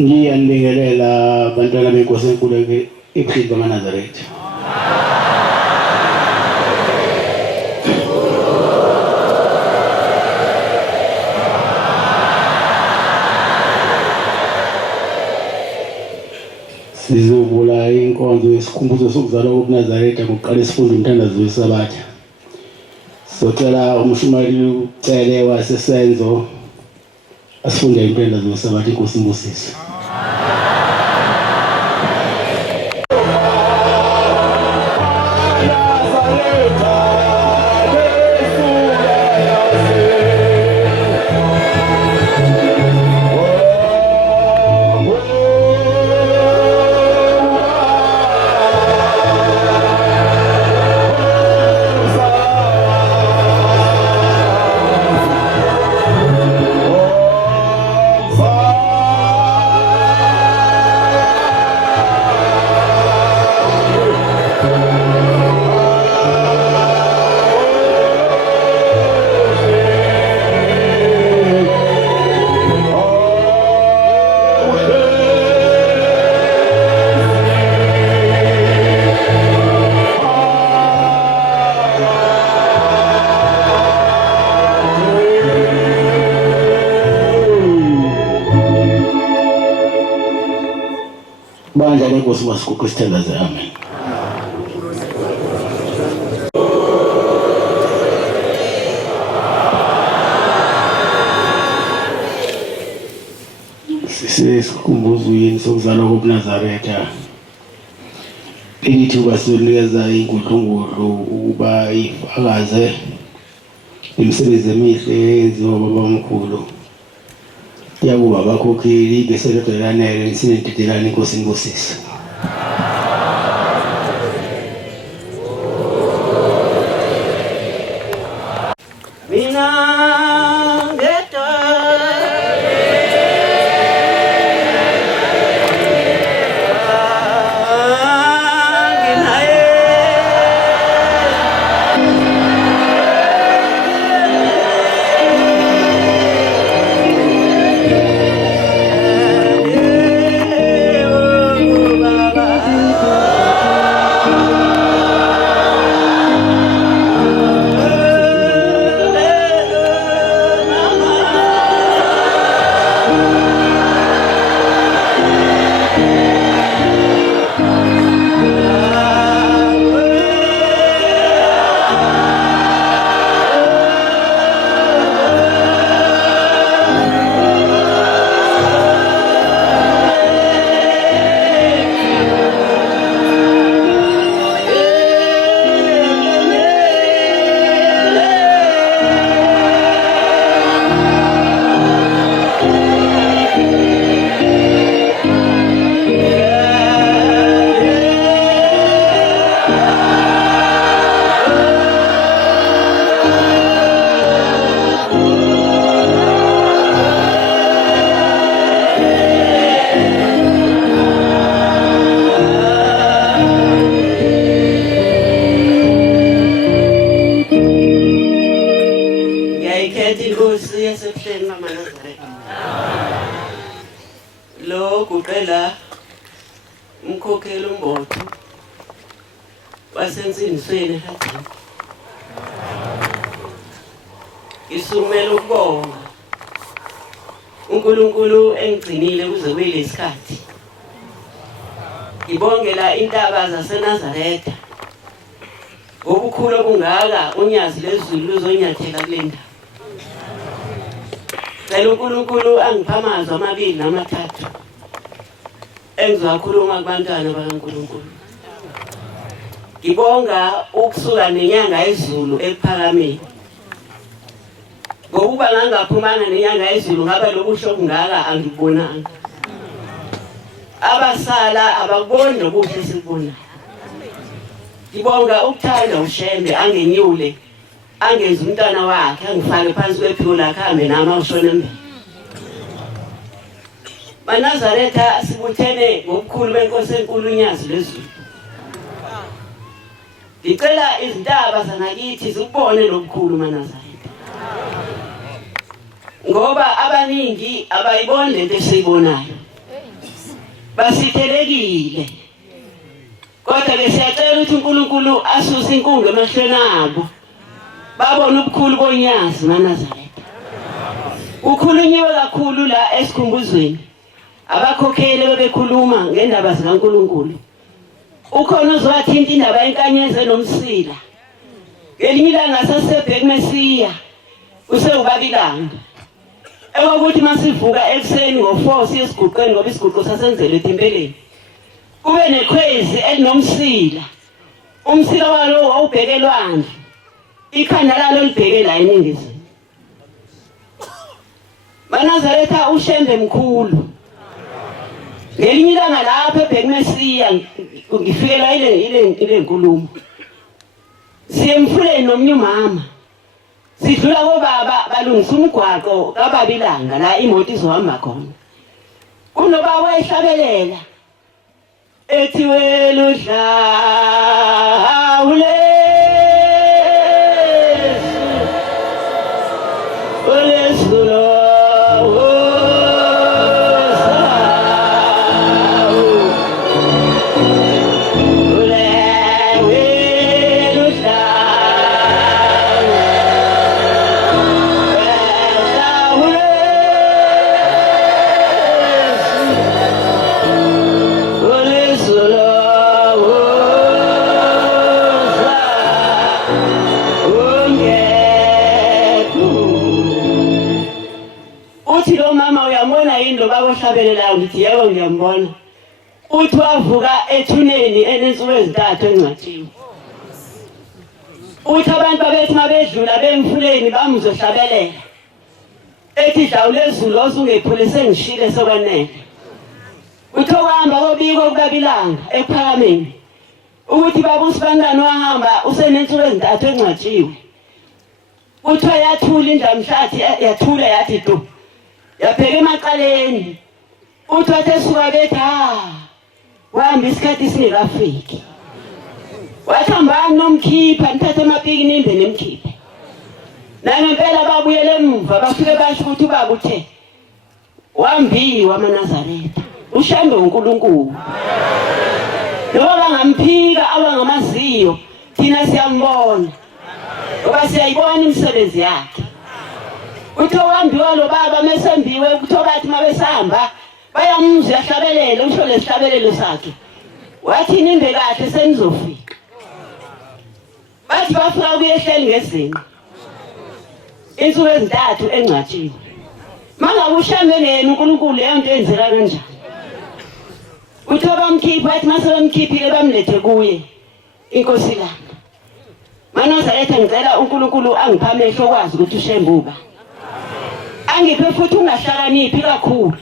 Ngiyanibekelela abantwana benkosi enkulu ebuhleni bamaNazaretha. Sizovula inkonzo yesikhumbuzo sokuzalwa kobuNazaretha ngokuqala isifundo umthandazo wesabatha. Socela umshumali ucele wasesenzo asifunde umthandazo wesabatha inkosi imbusise. Banja lenkosi masikuqe isithandaze. Amen. Sisikumbuzweni sokuzalwa kobuNazaretha. Elithuba sinikeza inkudlungudlu ukuba ifakaze imisebenzi emihle eyenziwa babamkhulu. Yakuba abakhokheli beselodelanele sinentetelane inkosi imbusise. Inkonzo Yasekusen Enazaretha. Lo kuqela umkhokheli umbotho wasenzinisweni eHagini. Isumela ukubonga uNkulunkulu engigcinile kuze kuyile isikhathi. Ngibongela intaba zaseNazaretha. Ngokukhulu okungaka unyazi lezulu luzonyathela kule ndawo. Cela uNkulunkulu angiphe amazwi amabili namathathu engizokhuluma kubantwana bakaNkulunkulu. Ngibonga ukusuka nenyanga yezulu ekuphakameni. Ngokuba ngangaphumanga nenyanga yezulu ngaba lokusho kungaka angibonanga. Abasala abakuboni lokuhle sikubona. Ngibonga ukuthanda uShembe angenyule, angenza umntwana wakhe angifake phansi kwephiko lakhe hambe nami awushona embele. Enazaretha sibuthene ngokukhulu benkosi enkulu unyazi lezulu. Ngicela izintaba zangakithi zikubone lokukhulu Enazaretha. Ngoba abaningi abayiboni lento esiyibonayo. Basithelekile. Kodwa ke siyacela ukuthi uNkulunkulu asuse inkungu emahlweni abo. Babona ubukhulu bonyazi Enazaretha. Ukhulunyiwe kakhulu la esikhumbuzweni. Abakhokheli bebekhuluma ngendaba zikaNkulunkulu. Ukhona uzwathinta indaba yenkanyezi nomsila. Ngelinye ilanga sasebheke Mesiya usewubabilanga. Ekuthi masivuka ekseni ngo4 siyesiguqeni ngoba isiguqo sasenzele eTempeleni. Kube nekhwezi elinomsila. Umsila walo wawubheke elwandle. Ikhanda lalo libheke la eningizimu. Enazaretha uShembe mkhulu. Ngelinye ilanga lapha ebheke Mesiya ngifikela ile nkulumo. Siyemfuleni nomnye umama. Sidlula kobaba balungisa umgwaqo kaBabilanga la imoto izohamba khona. Kunoba wehlabelela ethi weludla ulesulo bakohlabelela ngithi yebo ngiyambona. Uthi wavuka ethuneni enensuku ezintathu engcwatshiwe. Uthi abantu babethi mabedlula bemfuleni bamuzohlabelela. Ethi dlawu lezulu osungephule sengishile sokwanele. Uthi ohamba kobiko kuBabilanga ekuphakameni. Ukuthi babusi bantwana wahamba usenensuku ezintathu engcwatshiwe. Uthi yathula indlamhlathi yathula yathi tu. Yapheka emaqaleni. Uthi wathi suka bethi wahamba isikhathi singekafiki. Wathambani nomkhipha nithathe amapiki nimbe nemkhiphe. Nangempela babuyele emuva bafike basho ukuthi ubaba uthe wambiwa Enazaretha. UShembe uNkulunkulu. Noma bangamphika abangamaziyo thina siyambona. Ngoba siyayibona imisebenzi yakhe. Uthi wambiwa lo baba mesembiwe ukuthobathi mabesahamba bayamuzwa yahlabelela usho lesihlabelelo sakhe. Wathi nimbe kahle senizofika. Bathi bafika kuyehleli ngezinga. Insuku ezintathu engcwatshiwe. Manje uShembe ngene uNkulunkulu leyo nto enzeka kanjani? Uthi bamkhipha bathi mase bamkhiphile bamlethe kuye inkosi langa. Enazaretha ngicela uNkulunkulu angiphe amehlo okwazi ukuthi uShembe uba. Angiphe futhi ungahlakaniphi kakhulu.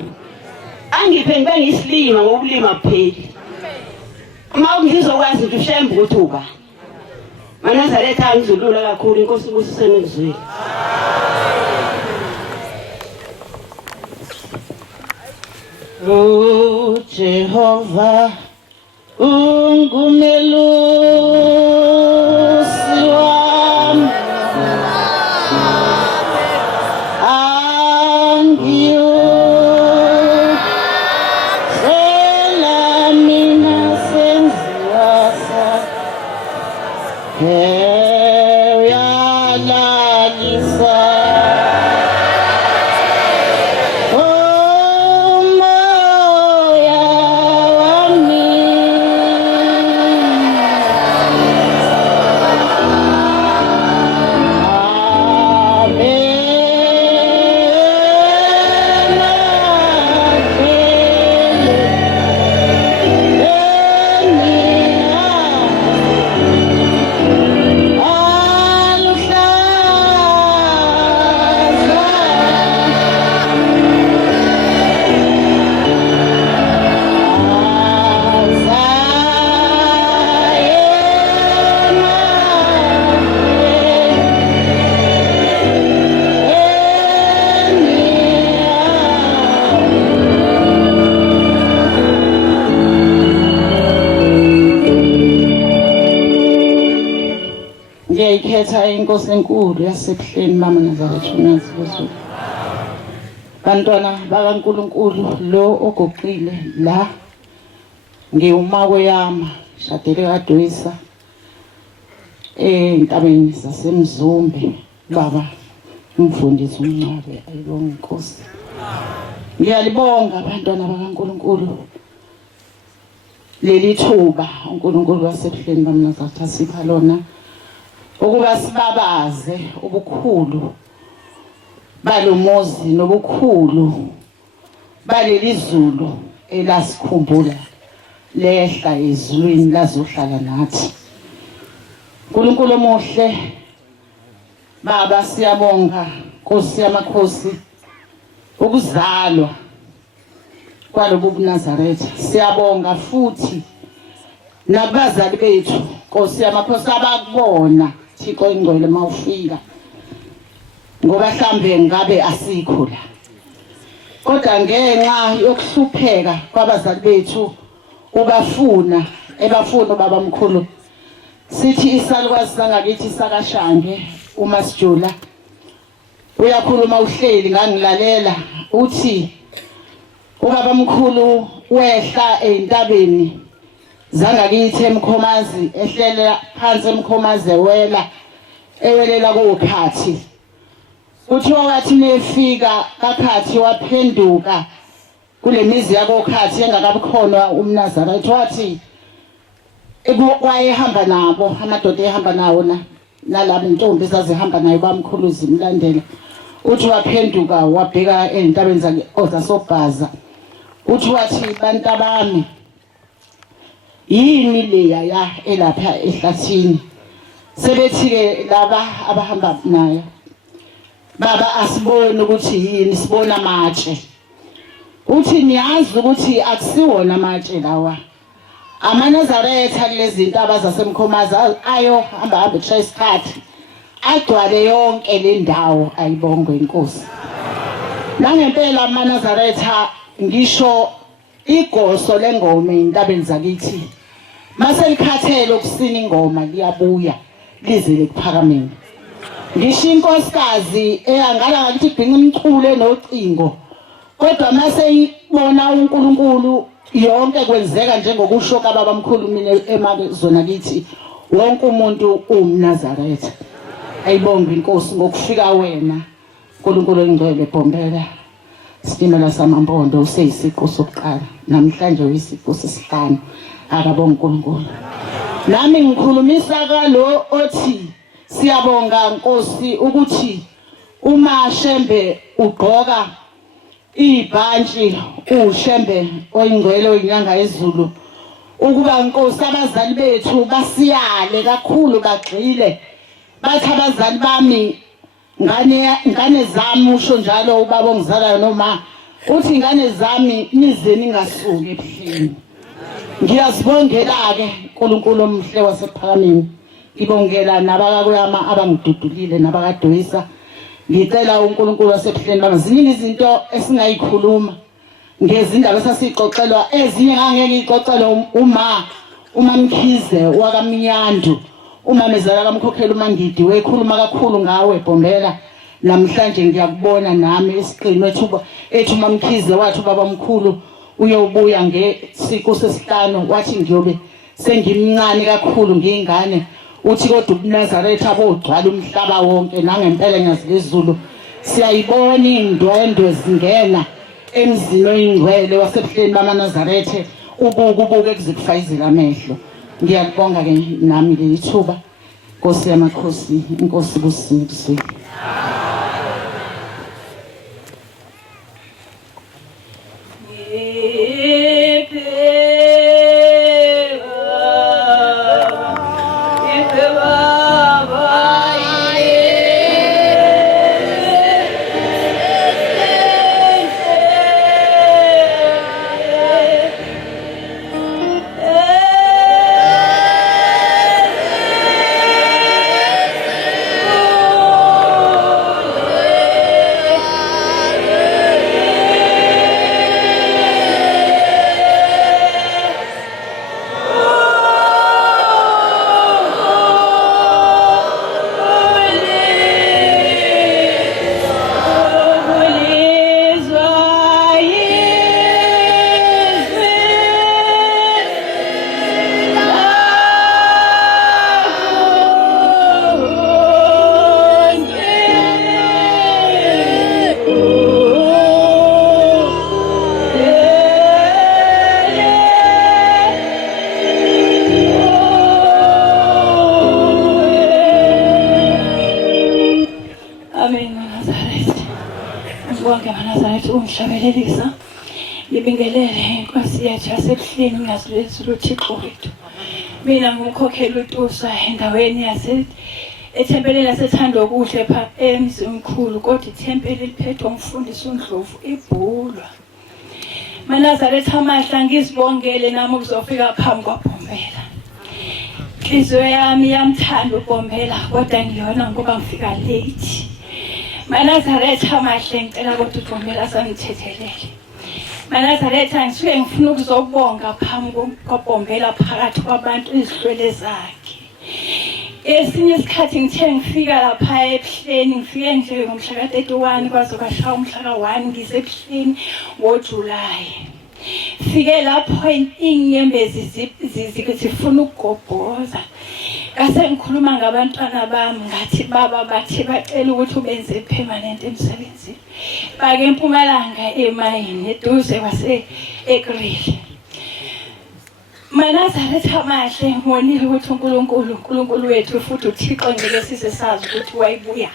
Angiphe ngibe ngisilima ngokulima kuphela. Uma ngizokwazi ukuthi uShembe ukuthi uba. Enazaretha ngizulula kakhulu inkosi ubusisene ngizwile. Oh Jehovah ungumelusi wami sela mina senziwasa yalalisa ngiyayikhetha inkosi enkulu yasebuhleni mama Nazaretha uNazibuzo. Bantwana bakaNkulunkulu lo ogoqile la ngiwuma kweyama shadele kaDwisa entabeni zasemzumbe baba umfundisi uNcabe ayibonga inkosi. Ngiyalibonga bantwana bakaNkulunkulu leli thuba uNkulunkulu wasebuhleni mama Nazaretha sipha lona ukuba sibabaze ubukhulu balomuzi nobukhulu baleli zulu elasikhumbula lehla ezulwini lazohlala nathi. uNkulunkulu omuhle baba siyabonga Nkosi yamakhosi ukuzalwa kwalobu buNazaretha. Siyabonga futhi nabazali bethu Nkosi yamakhosi abakubona Thixo ingcwele mawufika ngoba mhlambe ngabe asikho la, kodwa ngenxa yokuhlupheka kwabazali bethu ubafuna ubaba mkhulu sithi isalukwazi sangakithi sakashange uMasijula uyakhuluma uhleli ngangilalela uthi ubaba mkhulu wehla eintabeni zangakithi eMkhomazi ehlelela phansi eMkhomazi ewelela kokhathi. Uthiwa wathi nefika kakhathi waphenduka kule mizi yakokhathi engakabukhona umNazaretha wathi wayehamba nabo amadoda ehamba nawo nalabo intombi ezazihamba nayo bamkhulu zimlandela. Uthi waphenduka wabheka entabeni zasobhaza uthi wathi bantabami yini leya ya elapha ehlathini sebethi ke laba abahamba nayo baba asibone ukuthi yini sibona amatshe. Uthi niyazi ukuthi akusiwona amatshe lawa amaNazaretha lezi ntaba zasemkhomazi ayo hamba kushaya isikhathi agcwale yonke le ndawo. Ayibongwe inkosi. Nangempela amaNazaretha ngisho igoso lengoma entabeni zakithi mase likhathele ukusina ingoma liyabuya lize lekuphakameni. Ngisho inkosikazi eyangala ngathi ibhinqa umculo enocingo kodwa mase ibona uNkulunkulu yonke kwenzeka njengokusho kababa mkhulu mina emazona kithi wonke umuntu umNazaretha. Ayibonge inkosi ngokufika wena uNkulunkulu engcwele Bhombela Sitimela samampondo useyisiqu sokuqala namhlanje uyisiqu sesihlanu. Akabonga uNkulunkulu. Nami ngikhulumisa kalo othi siyabonga Nkosi ukuthi uma Shembe ugqoka ibhantshi uShembe oyingcwele oyinyanga ezulu ukuba Nkosi abazali bethu basiyale kakhulu bagxile bathi abazali bami ngane zami usho njalo ubaba ongizalayo noma uthi ingane zami nize ningasuki ebuhleni. Ngiyazibongela ke uNkulunkulu omhle wasephakameni. Ngibongela nabakakuyama abangidudulile nabakadwisa. Ngicela uNkulunkulu wasebuhleni baba ziningi izinto esingayikhuluma ngezindaba esasixoxelwa ezinye ngangeke ngixoxelwe uma Mkhize wakaMnyandu umamezala kaMkhokhel uMangidi wekhuluma kakhulu ngawe Bhombela. Namhlanje ngiyakubona nami esiqinwe ethu uMamkhize wathi ubaba mkhulu uyobuya ngesiqu sesihlanu wathi ngiyobe sengimncane kakhulu ngingane uthi kodwa uNazaretha abogcwala umhlaba wonke. Nangempela ngiyazizulu siyayibona indwendwe zingena emzini oyingcwele wasebuhleni bamaNazaretha ubuke kuzikufayizela amehlo. Ngiyakubonga ke nami leli thuba Nkosi yamakhosi inkosi busingiswe. ngiyashabelelisa ngibingelele inkosi yethu yasebuhleni ngazulezulu uThixo wethu. Mina ngumkhokheli uTusa endaweni ethempelini lasethanda okuhle pha emzimkhulu kodwa ithempeli liphethwe umfundisi uNdlovu ibhulwa. Enazaretha amahla ngizibongele nami ukuzofika phambi kwaBhombela. Inhliziyo yami yamthanda uBhombela kodwa ngiyona ngoba ngifika late. Enazaretha amahla ngicela ukuthi uBhombela asangithethelele. Enazaretha ngisuke ngifuna ukuzobonga phambi kwaBhombela phakathi kwabantu izihlwele zakhe. Esinye isikhathi ngithe ngifika lapha ebuhleni ngifike nje ngomhla ka-31 kwaze kwashaya umhla ka-1 ngisebuhleni ngoJuly. Fike lapho inyembezi zifuna ukugobhoza. Ngase ngikhuluma ngabantwana bami ngathi baba bathi bacela ukuthi ubenze permanent emsebenzini. Bake eMpumalanga emayini eduze kwase-Ekreli. Enazaretha amahle ngonile ukuthi uNkulunkulu wethu futhi uThixo ngeke size sazi ukuthi wayibuya.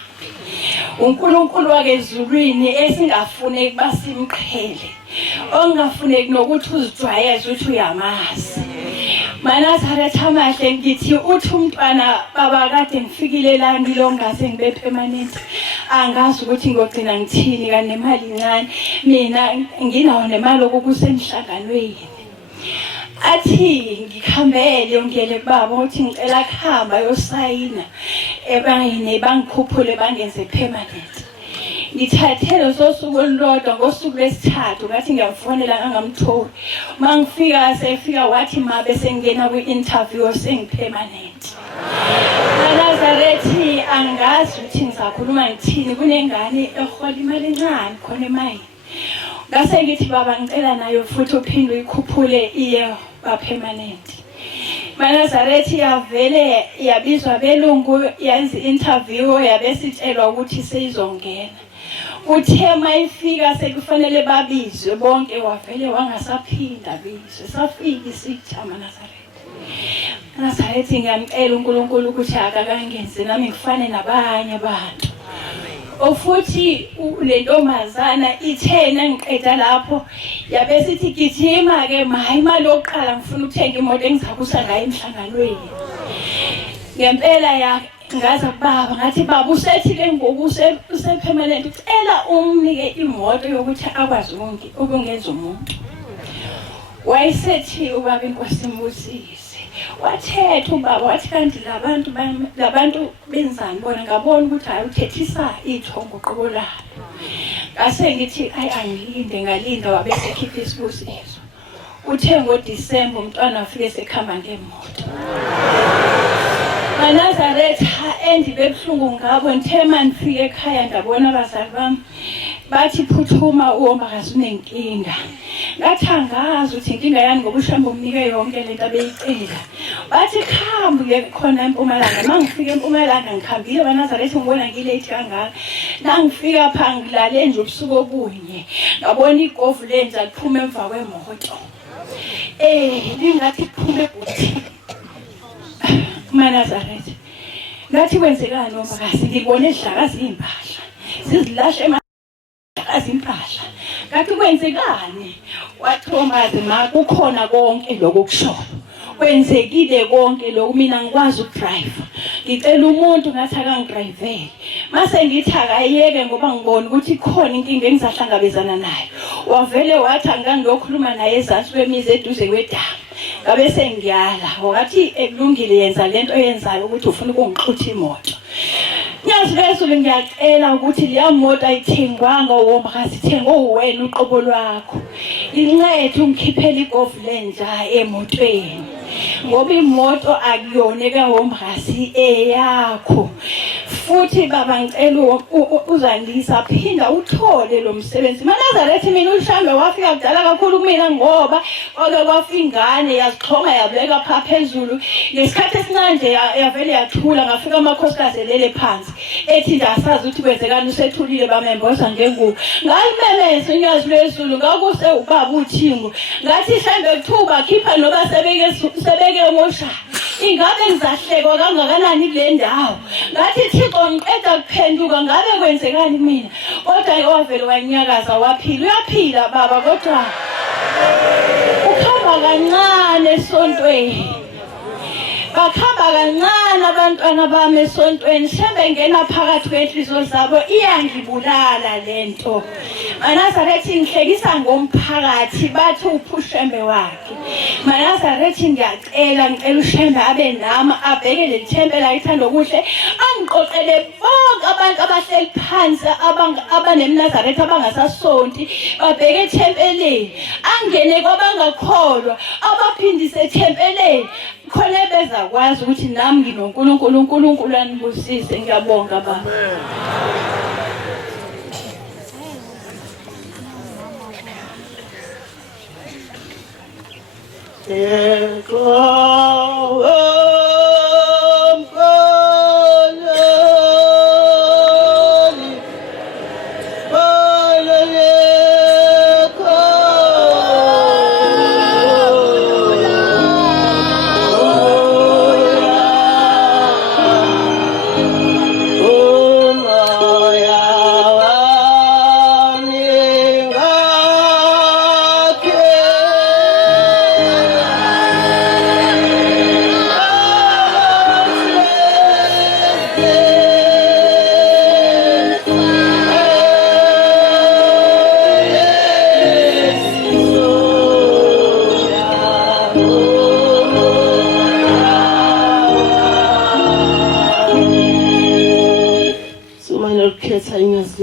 uNkulunkulu wakezulwini esingafuneki basimqhele. Ongafuneki nokuthi uzijwayeze ukuthi uyamazi. Enazaretha amahle ngithi uthi umntwana baba kade ngifikile la ngilongase ngibe permanent. Angazi ukuthi ngogcina ngithini kanemali incane. Mina nginawo nemali okusemhlanganweni. Athi ngikhambele ngiyele kubaba ukuthi ngicela kuhamba yosayina ebayini bangikhuphule bangenze permanent. Ngithathele sosuku olulodwa ngosuku lesithathu ngathi ngiyamfonela ngangamtholi. Mangifika sefika wathi mabe sengena kwi-interview sengipermanent. Enazarethi angazi ukuthi ngizakhuluma ngithini kunengane ehola imali encane khona emayini. Ngase ngithi baba ngicela nayo futhi uphinde uyikhuphule iye ba permanent. Enazarethi yavele yabizwa belungu yenza interview yabesitshelwa ukuthi seyizongena. Uthe mayifika sekufanele babizwe bonke wavele wangasaphinda bizwe. Safika isitha Enazarethi ngiyamcela uNkulunkulu ukuthi akakangenze nami ngifane nabanye abantu. Ofuthi le ntombazana ithena ngiqeda lapho yabe sithi gijima ke mayi imali yokuqala ngifuna ukuthenga imoto engizakusa ngayo emhlanganweni. Ngempela ngaza kubaba ngathi baba usethile ngoku usepermanent ucela umnike imoto yokuthi akwazi ukungenza umuntu. Wayesethi ubaba inkosi imbusise. Wathetha ubaba wathi kanti labantu benzani bona ngabona ukuthi hayi uthethisa ithongo qobo labo. Ngase ngithi angilinde ngalinda wabesekhipha isibusiso. Uthe ngoDisemba umntwana afike sekhamba ngemoto. Enazaretha endibebuhlungu ngabo ngithe manifike ekhaya ndabona abazali bami bathi phuthuma uMakazi unenkinga. Ngathi angazi ukuthi inkinga yani ngoba ushamba umnike yonke lento abeyicela. Bathi khambi khona eMpumalanga. Mangifika eMpumalanga ngikhambile eNazaretha ngibona ngilate kangaka. La ngifika pha ngilale nje ubusuku obunye. Ngabona igovu lenza liphuma emva kwemoto. Lingathi kuphume ebuthi. Enazaretha. Ngathi kwenzekani uMakazi ngibone idlakazi impahla. Sizilashe azimpahla. Ngathi kwenzekani? Wathomazi ma kukhona konke lokukusho. Kwenzekile konke lokhu mina ngikwazi ukudrive. Ngicela umuntu ngathi akangidrivele. Mase ngithi akayeke ngoba ngibona ukuthi khona inkinga engizahlangabezana nayo. Wavele wathi angangiyokhuluma naye ezansi kwemizi eduze kwedamu. Ngabe sengiyala. Wathi ekulungile yenza lento oyenzayo ukuthi ufuna ukungixutha imoto. Ngiyazibesule ngiyacela ukuthi leya moto ayithengwanga uMakazi ithengwe uwena uqobo lwakho. Incede ungikhiphele igovu lenja emotweni. Ngoba imoto akuyona kaMakazi eyakho. Futhi baba ngicela uzandisa phinda uthole lo msebenzi. Enazaretha mina uShambe wafika kudala kakhulu kumina ngoba kwafika ingane yazixhonga yabeka pha phezulu. Ngesikhathi esincane yavele yathula ngafika amakhosikazi elele phansi. Ethi nje asazi ukuthi kwenzekani usethulile bamemboza ngengubo. Ngalimemeza unyazi lwezulu ngakuse ubaba uThingo. Ngathi Shambe kuthuba khipha noba sebeke emosha. ingabe ngizahlekwa kangakanani kule ndawo ngathi Thixo ngiqeda kuphenduka ngabe kwenzekani kumina kodwa wavele wanyakaza waphila uyaphila baba kodwa ukhamba kancane esontweni bakhamba kancane abantwana bami esontweni sebengena phakathi kwenhliziyo zabo iyangibulala lento Enazaretha ngihlekisa ngomphakathi bathi uphushembe wakhe Enazaretha ngiyacela ushembe abe nami abheke le thempe la ithanda okuhle angiqoqele bonke abantu abahleli phansi abaneNazaretha abangasasonti babheke ethempeleni angene kwabangakholwa abaphindise ethempeleni khona bezakwazi ukuthi nami nginoNkulunkulu uNkulunkulu anibusise ngiyabonga baba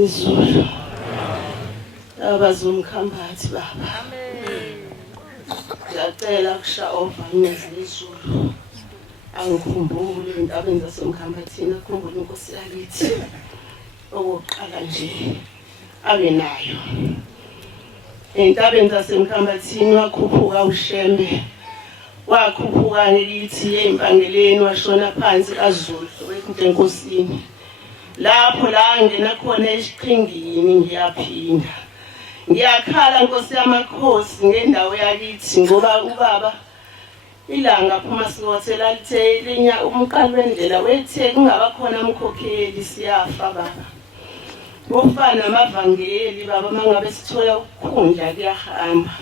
Zulu abazomkhambathi baba ngiyacela kushaova nezizulu angikhumbule indabeni zasemkhambathini akhumbule inkosi yakithi okokuqala nje abe nayo entabeni zasemkhambathini wakhuphuka ushembe wakhuphuka ngithi empangeleni washona phansi kaZulu wekunhle enkosini lapho la ngena khona esiqhingini ngiyaphinda ngiyakhala Nkosi yamakhosi ngendawo yakithi ngoba ubaba ilanga phuma siwothela lithe linya umqalo wendlela wethe kungaba khona umkhokheli siyafa baba ngofana amavangeli baba mangabe sithola ukukhundla kuyahamba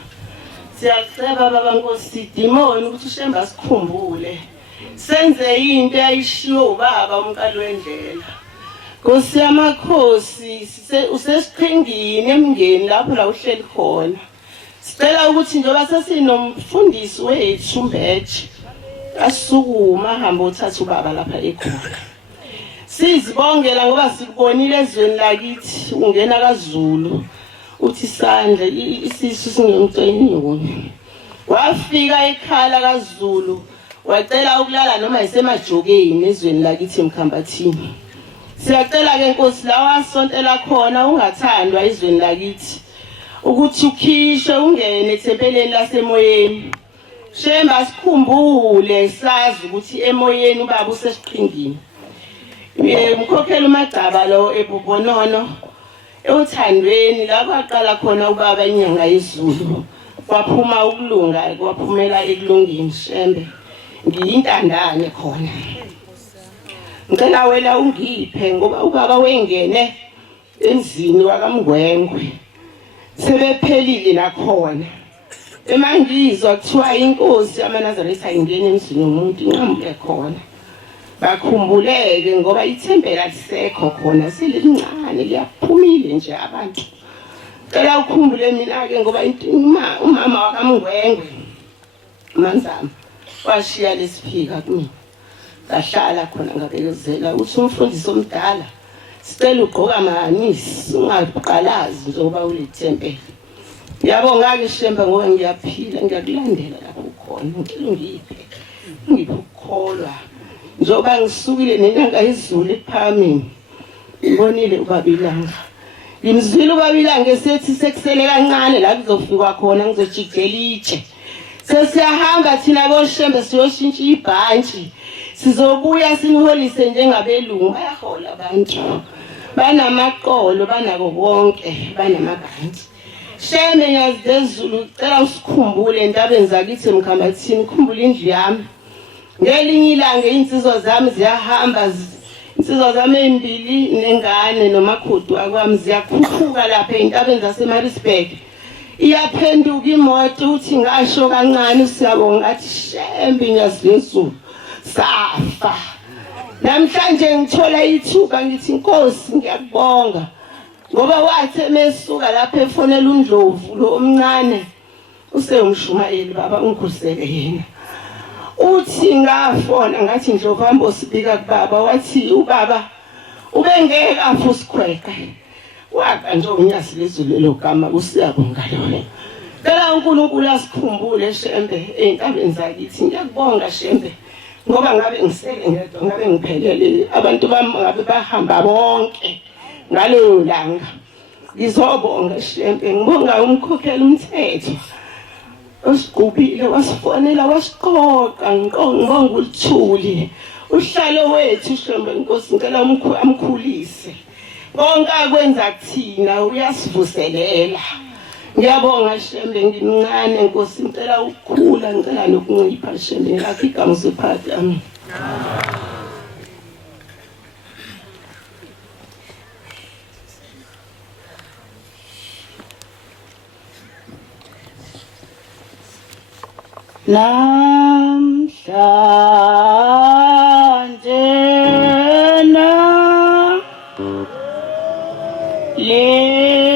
siyaceba baba Nkosi demoni ukuthi ushemba sikhumbule senze into ayishiwo ubaba umqalo wendlela Nkosi yamakhosi usesiqhingini emngeni lapho la uhleli khona sicela ukuthi njengoba sesinomfundisi wethu uMbeje asukuma hamba uthatha ubaba lapha ekhona sizibongela ngoba sikubonile ezweni lakithi ungena kaZulu uthi isandla isisu singemcweni wafika ekhala kaZulu wacela ukulala noma isemajokeni ezweni lakithi emkhambathini siyacela ke Nkosi la wasontela khona ungathandwa izweni lakithi ukuthi ukhishwe ungene ethempeleni lasemoyeni shemba sikhumbule sazi ukuthi emoyeni ubaba usesiqhingini umkhokheli uMagcaba lo eBubonono uthandweni la kwaqala khona ubaba inyanga yezulu kwaphuma ukulunga kwaphumela ekulungeni shembe ngiyintandane khona ngicela wena ungiphe ngoba ubaba wengene emzini wakaMngwengwe sebephelile nakhona emangizwa kuthiwa inkosi amaNazaretha ingene emzini womuntu inqamuke khona bakhumbuleke ngoba ithempela lisekho khona silincane liyaphumile nje abantu cela ukhumbule mina ke ngoba umama wakaMngwengwe uManzama washiya lesiphika kimi ngahlala khona ngabekezela uthi umfundisi omdala sicela ugqoka amanisi ungaqalazi njengoba ulithempela yabonga ke shemba ngoba ngiyaphila ngiyakulandela lapho ukhona ngicela ngiphe ukukholwa njengoba ngisukile nenyanga yezulu ephamini ngibonile ubabilanga ngimzwile ubabilanga esethi sekusele kancane la kuzofika khona ngizojikela itshe sesiyahamba thina boshembe siyoshintsha ibhantshi sizobuya siniholise njengabelungu bayahola abantu banamaqolo banako konke banamabhantshi sheme ngazezulu cela usikhumbule endabeni zakithi emkhambathini khumbula indlu yami Ngelinye ilanga insizwa zami ziyahamba, insizwa zami ezimbili nengane nomakhudu akwami ziyakhuphuka lapha entabeni zaseMaritzburg. Iyaphenduka imoto uthi ngasho kancane siyabonga ngathi shembe ngiyazizulu safa. Namhlanje ngithola ithuba ngithi Nkosi ngiyakubonga ngoba wathi emesuka lapha efonela uNdlovu lo omncane useyomshumayeli baba ungikhusele yena. Uthi ngafona ngathi Ndlovu hamba usibika kubaba, wathi ubaba ubengeke afusikhweka. Waka nje unyazilizulu lo gama usiyabonga lo. Cela uNkulunkulu asikhumbule Shembe entabeni zakithi. Ngiyakubonga Shembe ngoba ngabe ngisele ngedwa, ngabe ngiphelele, abantu bami ngabe bahamba bonke ngalo langa. Ngizobonga Shembe, ngibonga umkhokheli umthetho usigubile wasifonela wasiqoqa ngibonga uLthuli uhlalo wethu Shembe. Nkosi ngicela amkhulise bonke akwenza kuthina, uyasivuselela. Ngiyabonga Shembe, ngimncane Nkosi ngicela ukukhula, ngicela nokuncipha Shembe, ngakho igama usiphathe. Amen. Namhlanje na leswa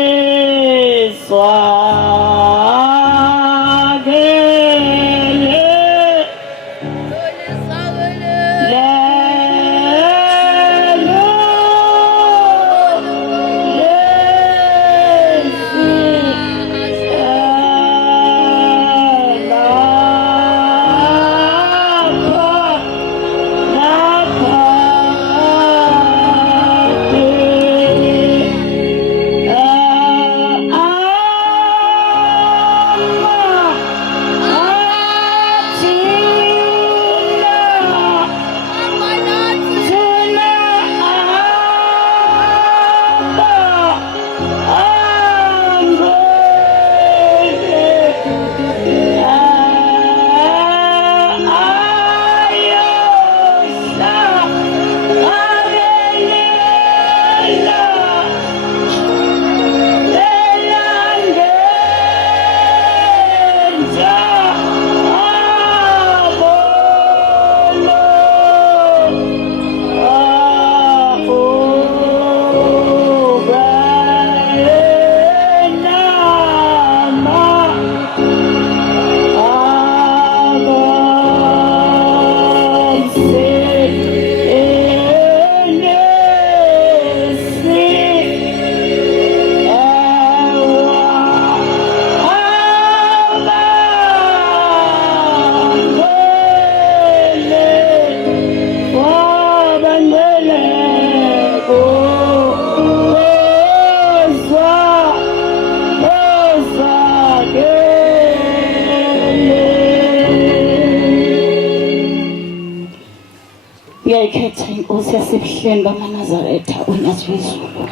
ngiyayikhetha inkosi yasebuhleni bamaNazaretha uNyazizulu.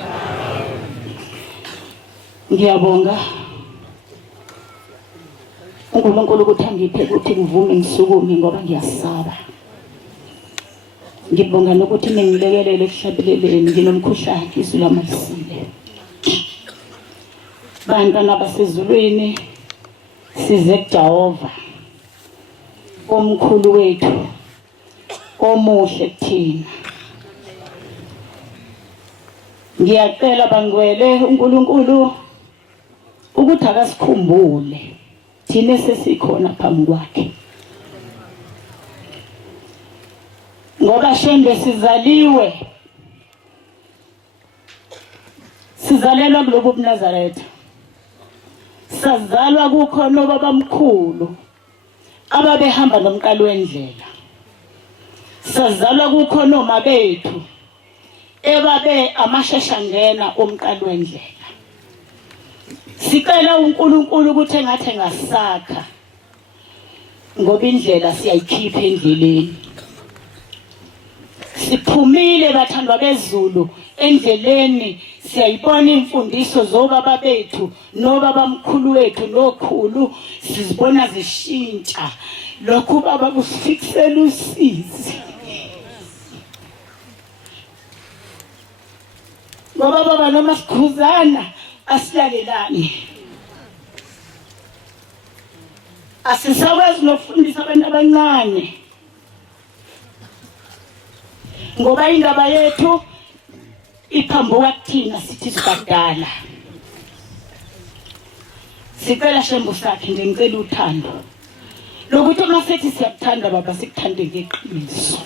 Ngiyabonga uNkulunkulu ukuthi angiphe ukuthi ngivume ngisukume ngoba ngiyasaba. Ngibonga nokuthi ningilekelele ekuhlabeleleni, nginomkhuhlane izulu amalisile. Bantwana basezulwini size kuJehova omkhulu wethu omuhle kuthina. Ngiyacela bangwele uNkulunkulu ukuthi akasikhumbule thina sesikhona phambi kwakhe, ngoba Shembe sizalelwa kulobu buNazaretha, sazalwa kukhona obabamkhulu ababehamba nomqalo wendlela, sazalwa kukhona oma bethu ebabe amashashangena omqalo wendlela. Sicela uNkulunkulu ukuthi engathi ngasakha ngoba indlela siyayikhipha endleleni. siphumile bathandwa bezulu endleleni siyayibona imfundiso zobaba bethu nobaba mkhulu wethu nokhulu sizibona zishintsha lokhu baba kusifikisela usizi ngoba baba noma sikhuzana asilalelani asisakwazi nokufundisa abantu abancane ngoba indaba yethu iphambuka kuthina sithi sibadala sicela shembu sakhe nje ngicela uthando lokuthi uma sithi siyakuthanda baba sikuthande ngeqiniso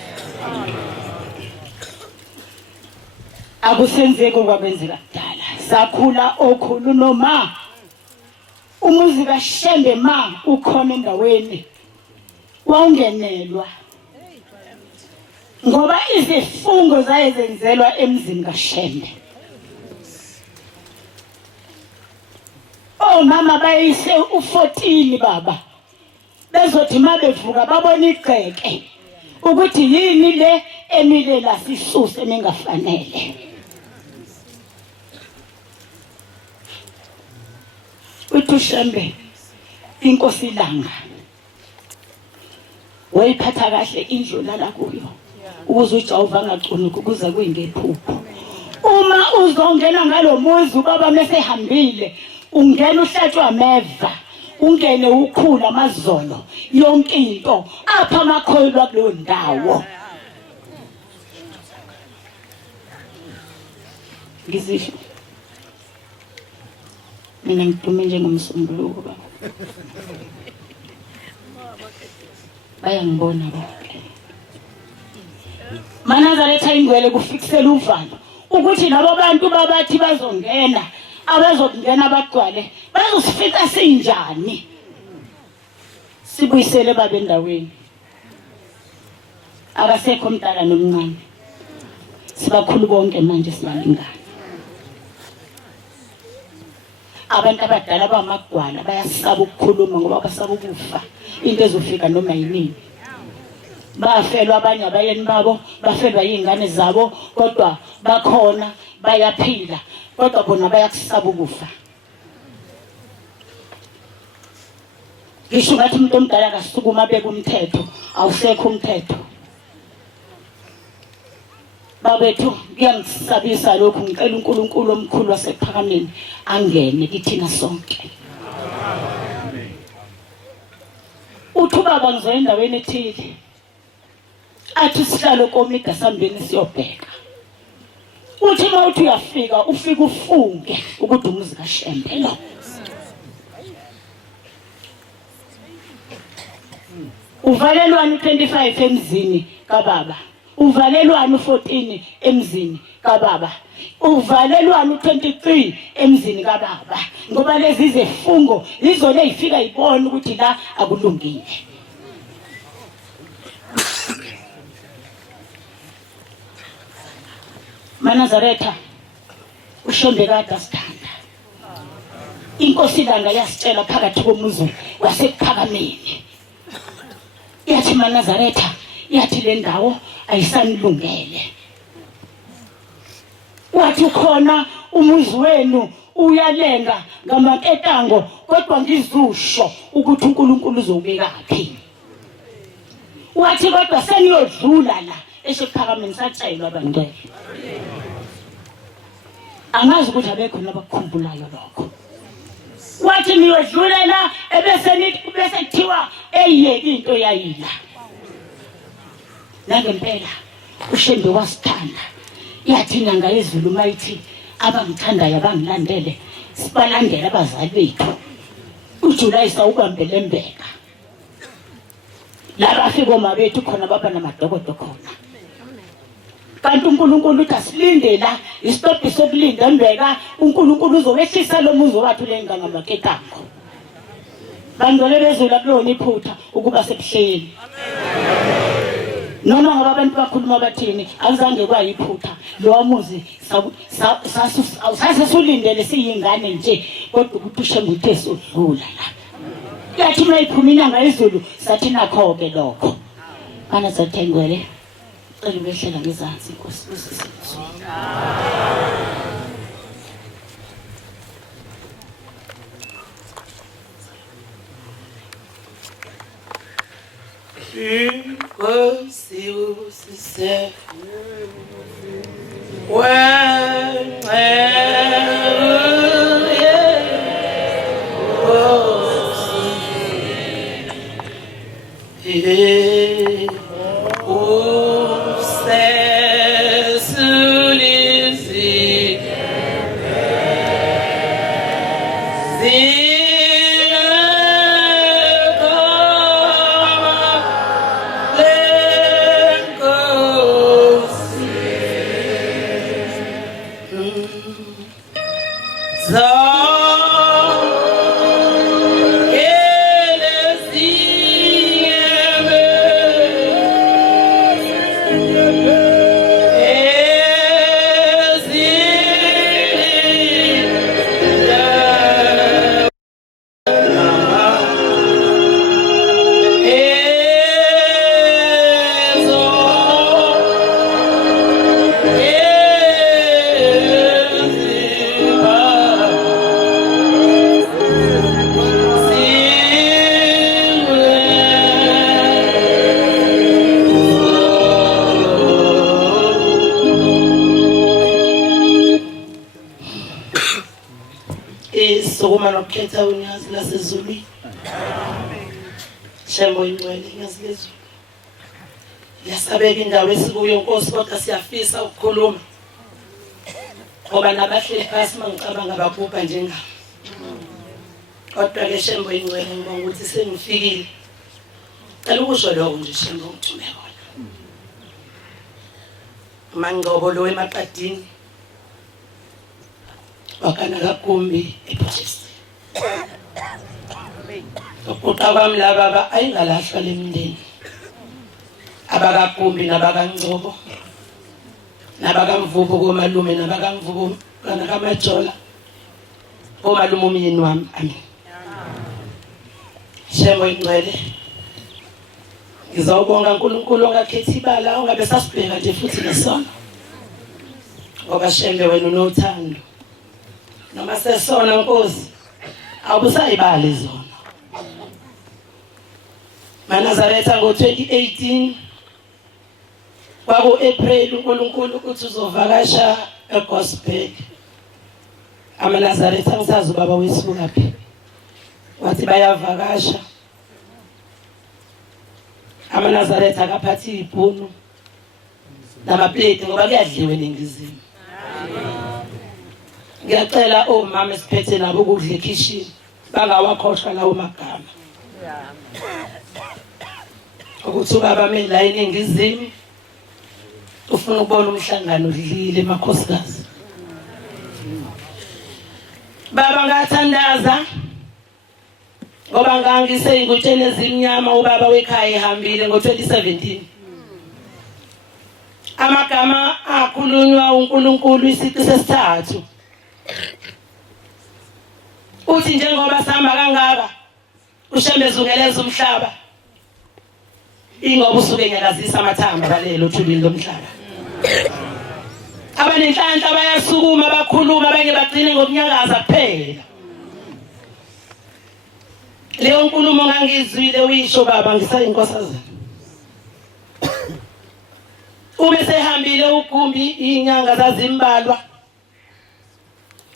akusenzeki okwabenzeka kudala sakhula okhulu noma umuzi kaShembe ma ukhona endaweni wawungenelwa ngoba izifungo zayezenzelwa emzini kaShembe mama bayise u14 baba bezothi mabevuka babona igceke ukuthi yini le emile la sisuse emingafanele uThushembe inkosi langa wayiphatha kahle indlela la kuyo ukuze uJehova angacuni ukuza kuyingephupho uma uzongena ngalomuzi ubaba mesehambile ungena uhlatshwa ameva ungene ukhula amazolo yonke into apha amakhoyelwa kuleyo ndawo ngizisho mina ngidume njengomsombuluko baba bayangibona bonke Enazaretha ingwele kufikisela uvalo ukuthi labo bantu babathi bazongena abazokungena bagcwale bazosifika sinjani sibuyisele babe endaweni akasekho umntana nomncane sibakhulu bonke manje sibalingana abantu abadala bamagwala bayasaba ukukhuluma ngoba basaba ukufa into ezofika noma yinini bafelwa abanye abayeni babo bafelwa izingane zabo kodwa bakhona bayaphila kodwa bona bayakusaba ukufa ngisho ngathi umuntu omdala akasukuma abeke umthetho awusekho umthetho babethu kuyangisabisa lokhu ngicela uNkulunkulu omkhulu wasephakameni angene kithina sonke uthi baba ngizoya endaweni ethile athi sihlalo komida sambeni siyobheka uthi mawuthi uyafika ufika ufunge ukuthi umuzi kaShembe lo uvalelwana 25 emzini kababa uvalelwana 14 emzini kababa uvalelwana 23 emzini kababa ngoba lezi zefungo izona ezifika ibona ukuthi la akulungile Enazaretha uShembe kade asithanda inkosi langa yasitshela phakathi komuzi wasephakameni yathi Enazaretha yathi le ndawo ayisanilungele wathi khona umuzi wenu uyalenga ngamaketango kodwa ngizusho ukuthi uNkulunkulu uzobekaphi wathi kodwa seniyodlula la esephakameni satshelwa abangcwele angazi ukuthi abekhona abakukhumbulayo lokho wathi niyodlula la bese kuthiwa eyeke into yayila nangempela uShembe wasithanda yathi inyanga yezulu mayithi abangithandayo abangilandele sibalandela abazali bethu uJuly sawubambele embeka la bafika omabethu khona baba namadokodo khona kanti uNkulunkulu uthi asilinde la isitobhi sokulinda embeka uNkulunkulu uzowehlisa lo muzi wathu lenga ngamaketango bangcwele bezulu akulona iphutha ukuba sebuhleni noma ngoba abantu bakhuluma bathini akuzange kwayiphutha lo muzi sasesulindele siyingane nje kodwa ukuthi uShembe uthe sodlula la yathi mayiphuma inyanga yezulu sathi nakho ke lokho Enazaretha ingwele Sicela ubehlela ngezansi Nkosi Yesu. Inkosi usise Sokuma nokhetha unyazi lasezulu. Shembo ingcwele inyazi lezulu. Yasabeka indawo esikuyo Nkosi kodwa siyafisa ukukhuluma. Ngoba nabahleli phasi mangicabanga babhubha njengami. Kodwa ke Shembo ingcwele ngibonga ukuthi sengifikile. Cela ukusho lokho nje Shembo ngithume wona. Mangcobo lo emaqadini. Wakana kakumbi ePortchester. Ukuqa kwami laba ayingalahlwa lemndeni. Abakakumbi nabakangcobo. Nabakamvubo komalume nabakamvubo kana kamajola. Komalume umyeni wami amen. Shembo ingcwele. Ngizawubonga uNkulunkulu ongakhethi ibala ongabe sasibheka nje futhi nesona. Ngoba Shembe wena unothando. Noma sesona Nkosi awubusayibali zona. Enazaretha ngo-2018 kwaku-April uNkulunkulu uthi uzovakasha eGospel. Enazaretha ngisazi ubaba wesuka phi. Wathi bayavakasha. Enazaretha akaphathi ibhunu namaplate ngoba kuyadliwe nengizini. Ngiyacela omama esiphethe nabo ukudla ekitchen bangawakhohlwa lawo magama. Ukuthi ubaba mina eningizimi ufuna ukubona umhlangano udlile emakhosikazi. Baba ngathandaza ngoba ngangiseyingutsheni ezimnyama ubaba wekhaya ehambile ngo-2017. Amagama akhulunywa uNkulunkulu isiqi sesithathu. Uthi njengoba sihamba kangaka ushembezukeleza umhlaba. Ingoba usuke nyakazisa amathamba balelo thulini lomhlaba. Abanenhlanhla bayasukuma bakhuluma abanye bagcine ngokunyakaza kuphela. Leyo nkulumo ngangizwile uyisho baba ngisayinkosazana. Ube sehambile uGumbi inyanga zazimbalwa.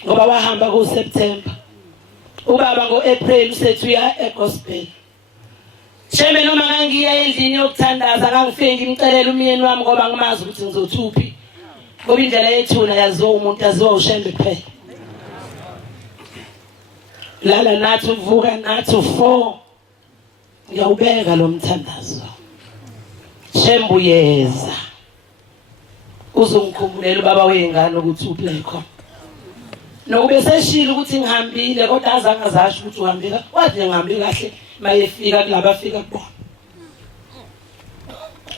Ngoba wahamba kuSeptember. Ubaba ngoApril usethuya eGospel. Shembe noma ngangiya endlini yokuthandaza ngangifike ngimcelela umyeni wami ngoba ngimazi ukuthi ngizothuphi. Ngoba indlela yethuna yaziwa umuntu yaziwa uShembe kuphela. Lala nathi uvuka nathi 4 ngiyawubeka lo mthandazo. Shembe uyeza. Uzongikhumbula ubaba wengane ukuthi uphi khona. Nokube seshilo ukuthi ngihambile kodwa azange azasho ukuthi uhambile. Wathi ngihambe kahle mayefika kulaba afika kubona.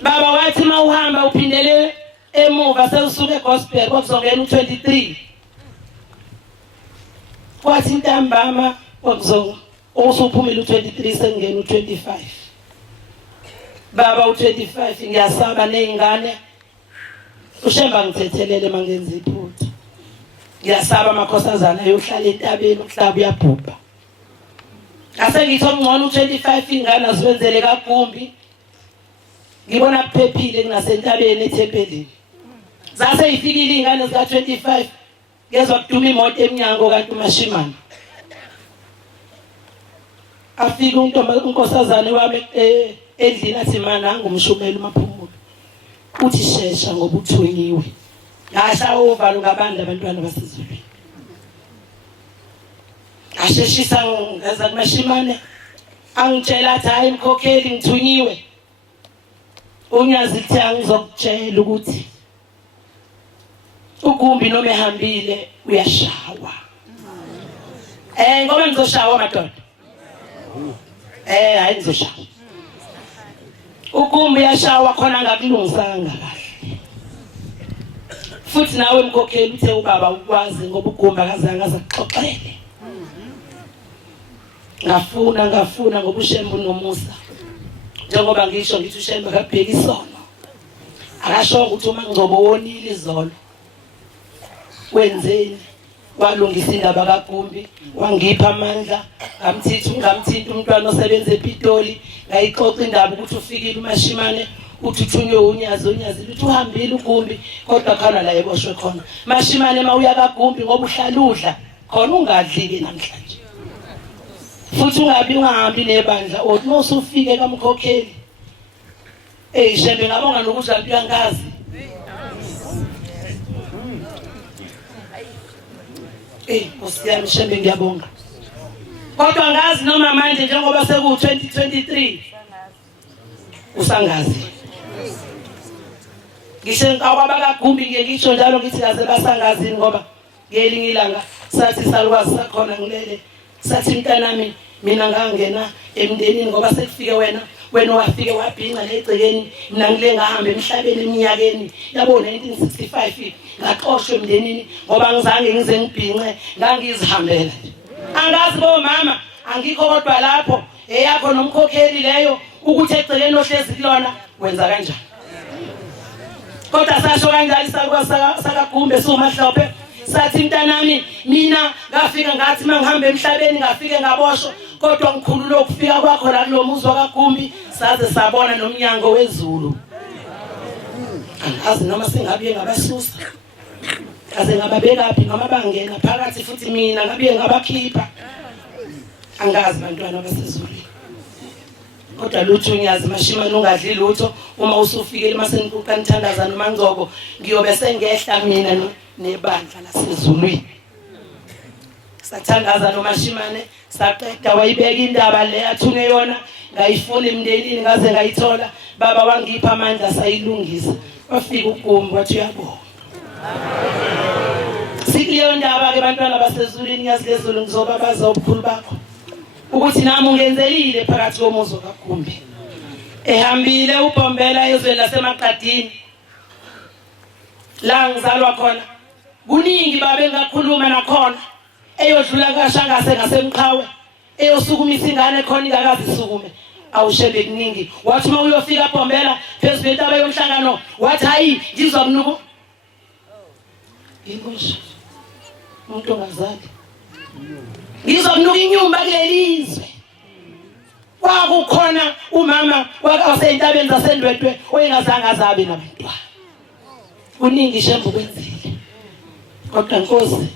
Baba wathi mawuhamba uphindele emuva sewusuke eGospel kwakuzongena u23. Kwathi intambama kwakuzonga usuphumile u23 sengena u25. Baba u25 ngiyasaba nezingane ushemba ngithethelele mangenza iphutha ngiyasaba amakhosazana ayohlala entabeni umhlaba uyabhubha ase ngithi ongcono u25 ingane azwenzele kagumbi ngibona kuphephile kunasentabeni ethempelini zase ifikile ingane zika 25 ngezwe kuduma imoto eminyango kanti umashimane afika unkosazane wami endlini athi mana ngumshumela umaphumulo uthi shesha ngoba uthunyiwe ngasha ovalo ngabanda abantwana basezulwini asheshisa ngaza kumashimane angitshela athi hayi Mkhokheli ngithunyiwe unyazi lithi angizokutshela ukuthi ugumbi noma ehambile uyashawa ngoba ngizoshawa madoda hayi ngizoshawa ugumbi uyashawa khona ngakulungisanga kahle futhi nawe Mkhokheli uthe ubaba ukwazi ngoba ugumbi akazange azaxoxele ngafuna ngoba ushembu nomusa njengoba ngisho ngithi ushembu akabheka isono akasho ukuthi uma ngcobo wonile izolo wenzeni walungisa indaba kagumbi wangipha amandla ngamthinta umntwana osebenza ePitoli ngayixoxa indaba ukuthi ufikile umashimane uthi uthunywe unyazi luthi uhambile ugumbi kodwa khona la eboshwe khona mashimane mawuya kagumbi ngoba uhlaludla khona ungadlike namhlanje futhi ungahambi nebandla othi mosufike kaMkhokheli shembe ngabonga nokuthi abantu yangazi Nkosiyami shembe ngiyabonga kodwa ngazi noma manje njengoba seku 2023 usangazi ngisho awabakagumbi ngisho njalo ngithi kaze basangazini ngoba ngelinye ilanga sathi salwazi sakhona ngilele sathi mntanami mina ngangena emndenini ngoba sekufike wena wafike wabhinqa legcekeni mina ngile ngahamba emhlabeni eminyakeni yabo 1965 ngaxoshwe emndenini ngoba ngizange ngize ngibhinqe ngangizihambela angazi bo mama angikho kodwa lapho eyakho nomkhokheli leyo ukuthi egcekeni ohlezi kulona wenza kanjani kodwa sasho kanjalo sakagumbe sumahlophe sathi mntanami mina ngafika ngathi mangihamba emhlabeni ngafike ngaboshwa kodwa ngikhulula ukufika kwakho la kulomuzi wakagumbi saze sabona nomnyango wezulu angazi noma singabiye ngabasusa kaze ngababekaphi noma bangena phakathi futhi mina ngabiye ngabakhipha angazi bantwana basezulwini kodwa lutho ngiyazi mashimane ungadli lutho uma usufikele masenikuqa nithandaza noma ngcobo ngiyobe sengehla mina nebandla lasezulwini sathandaza nomashimane saqeda wayibeka indaba le athune yona ngayifuna emndenini ngaze ngayithola baba wangipha amandla sayilungisa wafika ugumbi wathi uyabonga sikuleyo ndaba ke bantwana basezulwini yazilezulu ngizobabaza obukhulu bakho ukuthi nami ungenzelile phakathi komuzi kagumbi ehambile uBhombela ezweni lasemaqadini la ngizalwa khona kuningi babe ngakhuluma nakhona eyodlula kashangase ngasemqhawe eyosukumisa ingane khona ingakazi sukume awushebe kuningi wathi uma uyofika eBhombela phezulu entaba yomhlangano wathi hayi ngizwa kunuku inkosi umuntu ongazali ngizwa kunuka inyumba kulelizwe kwakukhona umama wasentabeni zasendwedwe oyengazange azabe nabantwana kuningi shembu kwenzile kodwa Nkosi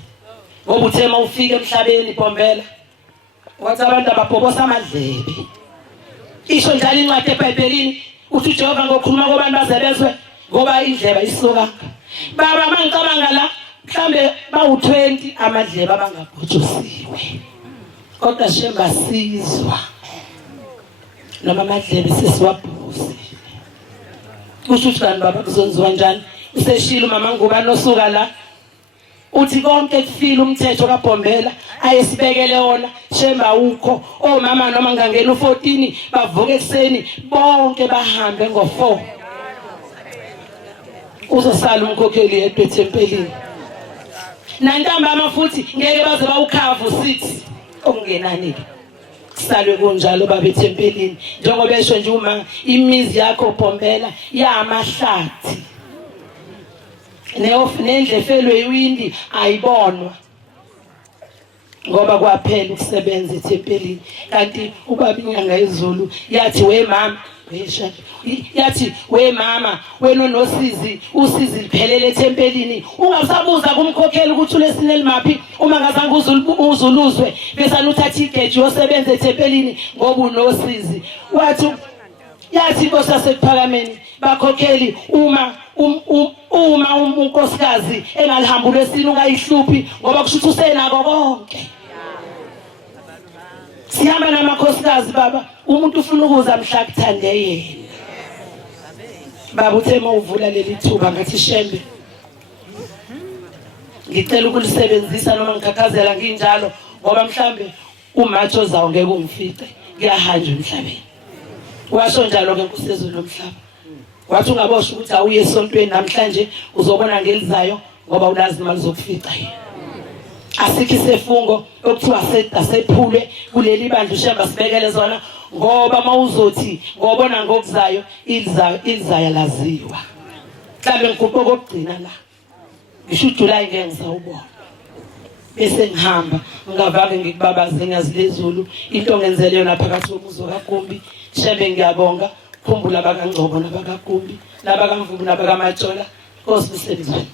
ngoba uthema ufike emhlabeni Bhombela wathi abantu ababhobosa amadlebe isho njalo incwadi eBhayibhelini uthi uJehova ngokhuluma kwabantu bazebezwe ngoba indleba isokanga baba mangicabanga la mhlambe bawu20 amadlebe abangabhotshusiwe kodwa shemba sizwa noma amadlebe sesiwabhosile kusho ukuthi baba kuzonziwa njani useshilo mama ngubani osuka la uthi konke kufile umthetho kaBhombela ayesibekele wona shemba ukho omama noma ngangena u14 bavuka ekseni bonke bahambe ngo4 uzosala umkhokheli yedwa ethempelini nantambama futhi ngeke baze bawukhavu 6 okungenani ke kusalwe kunjalo baba ethempelini njengoba esho nje uma imizi yakho Bhombela yamahlathi nendle efelwe iwindi ayibonwa ngoba kwaphela ukusebenza ethempelini. Kanti ubaba inyanga yezulu yathi we mama yathi we mama wena nosizi usizi liphelele ethempelini ungasabuza kumkhokheli ukuthi ulesine elimaphi uma ngazange uzuluzwe bese anuthatha igeji yosebenza ethempelini ngoba unosizi. Wathi yathi Nkosi yasePhakameni bakhokheli uma unkosikazi engalihamba lesine ungayihluphi ngoba kushuthi usenako konke. Sihamba namakhosikazi baba umuntu ufuna ukuza mhla kuthande yena. Baba uthe mawuvula leli thuba ngathi Shembe ngicela ukulisebenzisa noma ngikhakhazela nginjalo ngoba mhlambe uMathi ozayo ngeke ungifice ngiyahanja emhlabeni. Washo njalo ke Nkosi yezulu lomhlaba. Wathi ungabosha ukuthi awuye esontweni namhlanje uzobona ngelizayo ngoba ulazi imali zokufica yena. Asikho isefungo okuthiwa asephule kuleli bandla ushamba sibekele zona ngoba mawuzothi ngobona ngokuzayo ilizaya laziwa. Mhlambe ngikupho kokugcina la. Ngisho uJuly ngeke ngisawubona. Bese ngihamba ngingavake ngikubabaze ngiyazilezulu into ngenzele yona phakathi komuzo kaGumbi. Shembe ngiyabonga khumbula bakaNgcobo nabakaGumbi nabakamvubu nabakaMatshola Nkosi bisebenzweni.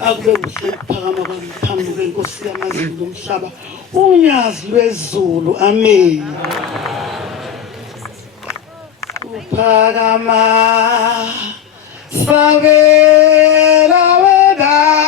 Akube kuhle ukuphakama kwami phambi kweNkosi yamazulu nomhlaba unyazi lwezulu. Amen. Uphakama sabela wena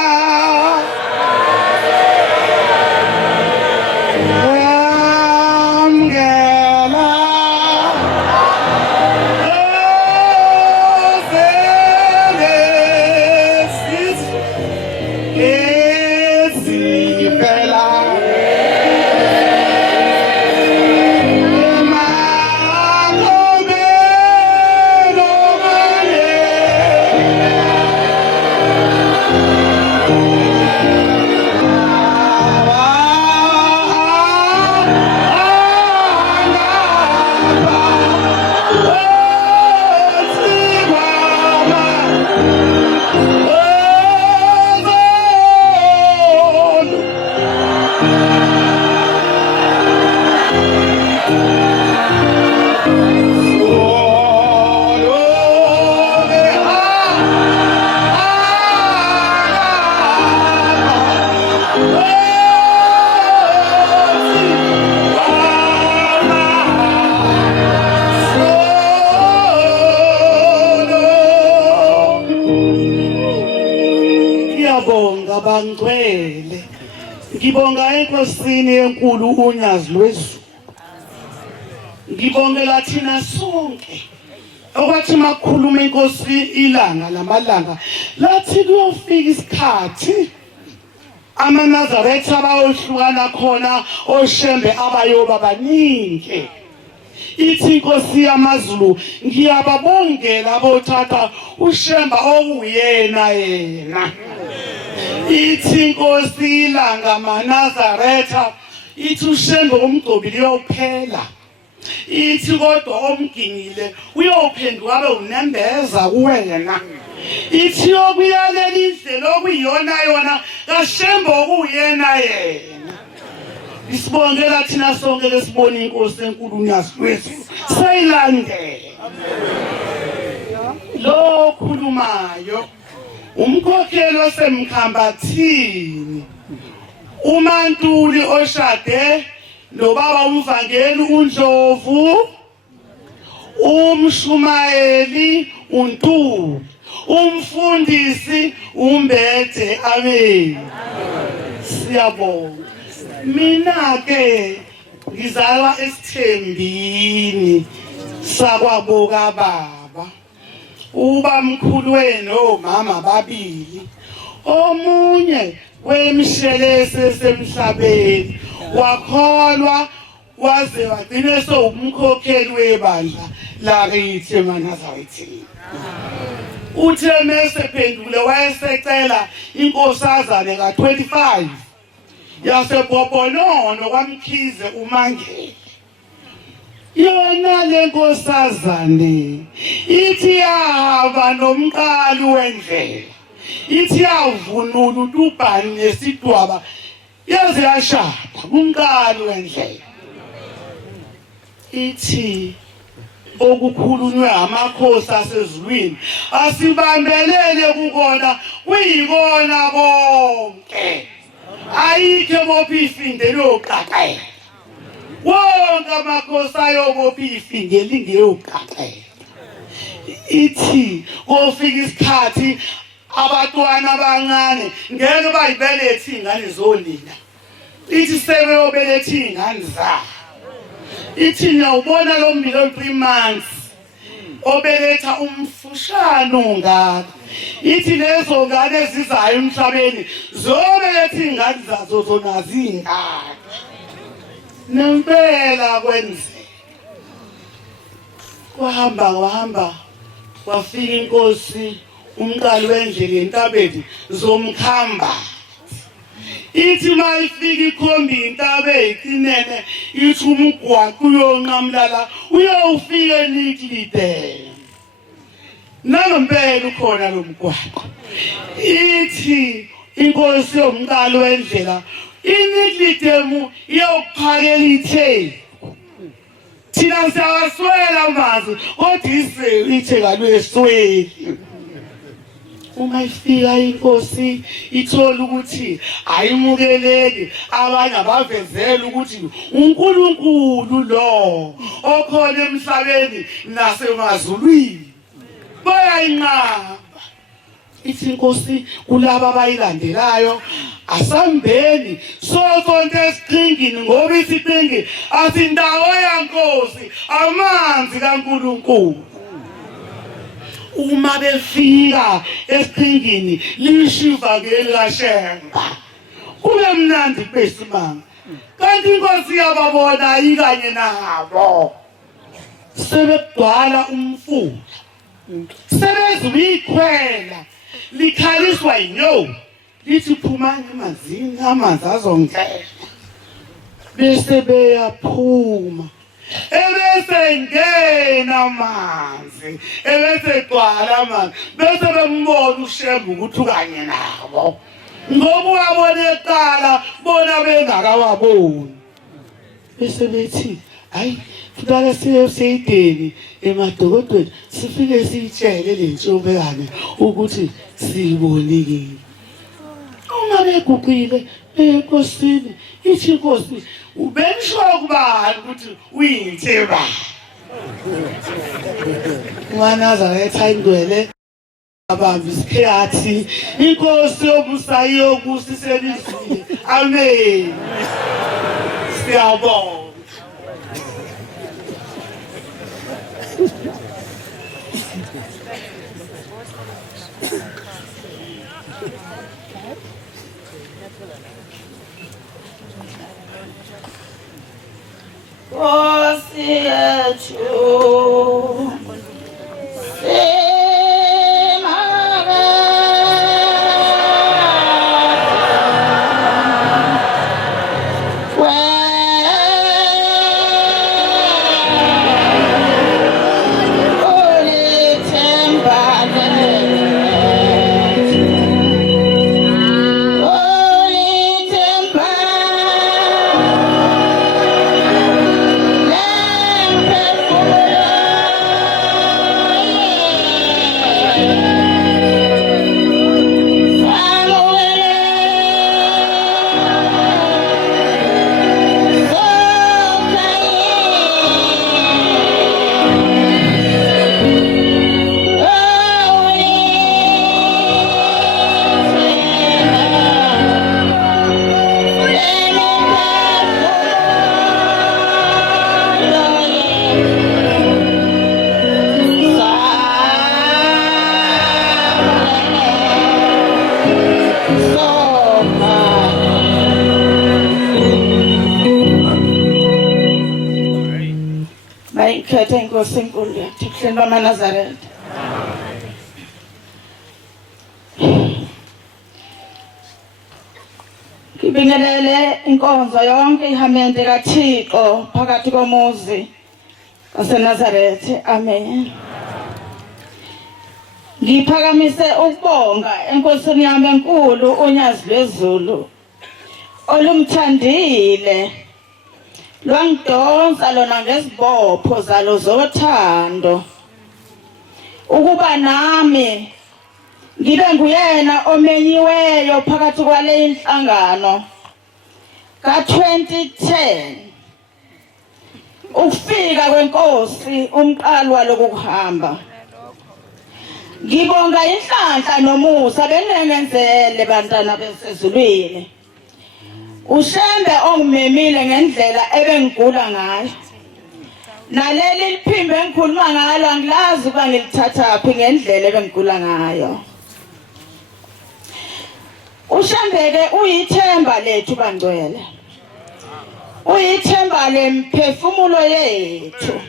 bangcwele. Ngibonga enkosini enkulu unyazi lwezulu. Ngibongela thina sonke okwathi makhuluma inkosi ilanga lamalanga lathi kuyofika isikhathi amaNazaretha bayohlukana khona oShembe abayoba baningi. Ithi inkosi yamazulu ngiyababongela bothatha uShemba okuyena yena. Ithi inkosi ilanga maNazaretha ithi uShembe umgcobi liyophela. Ithi kodwa omgingile uyophenduka abe unembeza kuwena. Ithi yokuyalela indlela okuyiyona yona kaShembe okuyena yena. Isibongela thina sonke lesibona inkosi enkulu unyazi lwezulu seyilandela. Lo khulumayo umkhokheli osemkhambathini uMantuli oshade nobaba umvangeli uNdlovu umshumayeli uNtuli umfundisi uMbethe. Amen. Siyabonga. Mina ke ngizalwa esithembini sakwaboka baba. Ubamkhulu wenu omama babili. Omunye wemshelese semhlabeni wakholwa waze wagcina sowumkhokheli webandla lakithi eNazaretha. Uthe mase pendule wayesecela inkosazane ka25 yasebhobhonono kwaMkhize uMangele. Yona le nkosazane ithi yahamba nomqali wendlela, ithi yavunula uTubhani nesidwaba yaze yashada kumqali wendlela. Ithi okukhulunywe amakhosi asezulwini asibambelele kukona kuyikona bonke, ayikho bophifinde loqaqela. Wonke amakhosi ayobophifinge lingeyoqaqela. Ithi kofika isikhathi abantwana abancane ngeke bayibelethe ingane zolina, ithi sebeyobeletha ingane zabo. Ithi nyawubona lo mbilo 3 months obeletha umfushano ngaka. Ithi lezo ngane ezizayo emhlabeni zobeletha ingane zazo zona zingaka. Nempela kwenzeka. Wahamba wafika inkosi umqali wendlela entabeni zomkhamba. Ithi mayifika ikhombi intaba eyicinene ithi umgwaqo uyonqamlala uyofika eNiklide. Nangempela ukhona lo mgwaqo. Ithi inkosi yomqali wendlela iNiklide iyokuphakela ithe. Thina siyawaswela amanzi kodwa ithe kalwesweli. Uma ifika inkosi ithola ukuthi ayimukeleki, abanye abavezela ukuthi uNkulunkulu lo okhona emhlabeni nasemazulwini bayayinqaba. Ithi inkosi kulabo abayilandelayo asambeni sonke esiqhingini ngoba isiqhingi asindawo yankosi amanzi kaNkulunkulu. Uma befika esiqhingini lishiva ngelashemba kube mnandi besimanga, kanti inkosi yababona ikanye nabo sebegcwala umfula, sebeziyikhwela likhaliswa inyoka lithi phumani emanzini amanzi azongena. Bese beyaphuma ebese ngena amanzi, ebese gcwala amanzi, bese bembona uShembe ukuthi ukanye nabo ngoba wabona eqala bona bengakawaboni. Bese bethi hayi kudala siyedeni emadokodweni sifike siyitshele le ntshobekane ukuthi sibonile. Uma beguqile enkosini ithi inkosi ubenisho kubani ukuthi uyintheba. Enazaretha indwele abambi isikhathi inkosi yobusayi yokusiselizile. Amen. Siyabonga. Bayikhethe inkosi enkulu yathi kuhleni bamaNazaretha. Ngibingelele inkonzo yonke ihamende kaThixo phakathi komuzi waseNazaretha. Amen. Ngiphakamise ukubonga enkosini yami enkulu unyazi lwezulu olumthandile lwangidonsa lona ngesibopho zalo zothando ukuba nami ngibe nguyena omenyiweyo phakathi kwale inhlangano ka-2010 ukufika kwenkosi umqalo lokuhamba. Ngibonga inhlanhla nomusa benengenzele bantwana besezulwini. Ushembe ongimemile ngendlela ebengigula ngayo. Naleli liphimbo engikhuluma ngalo angilazi ukuba ngilithathaphi ngendlela ebengigula ngayo. Ushembeke uyithemba lethu bangcwele. Uyithemba lemphefumulo yethu.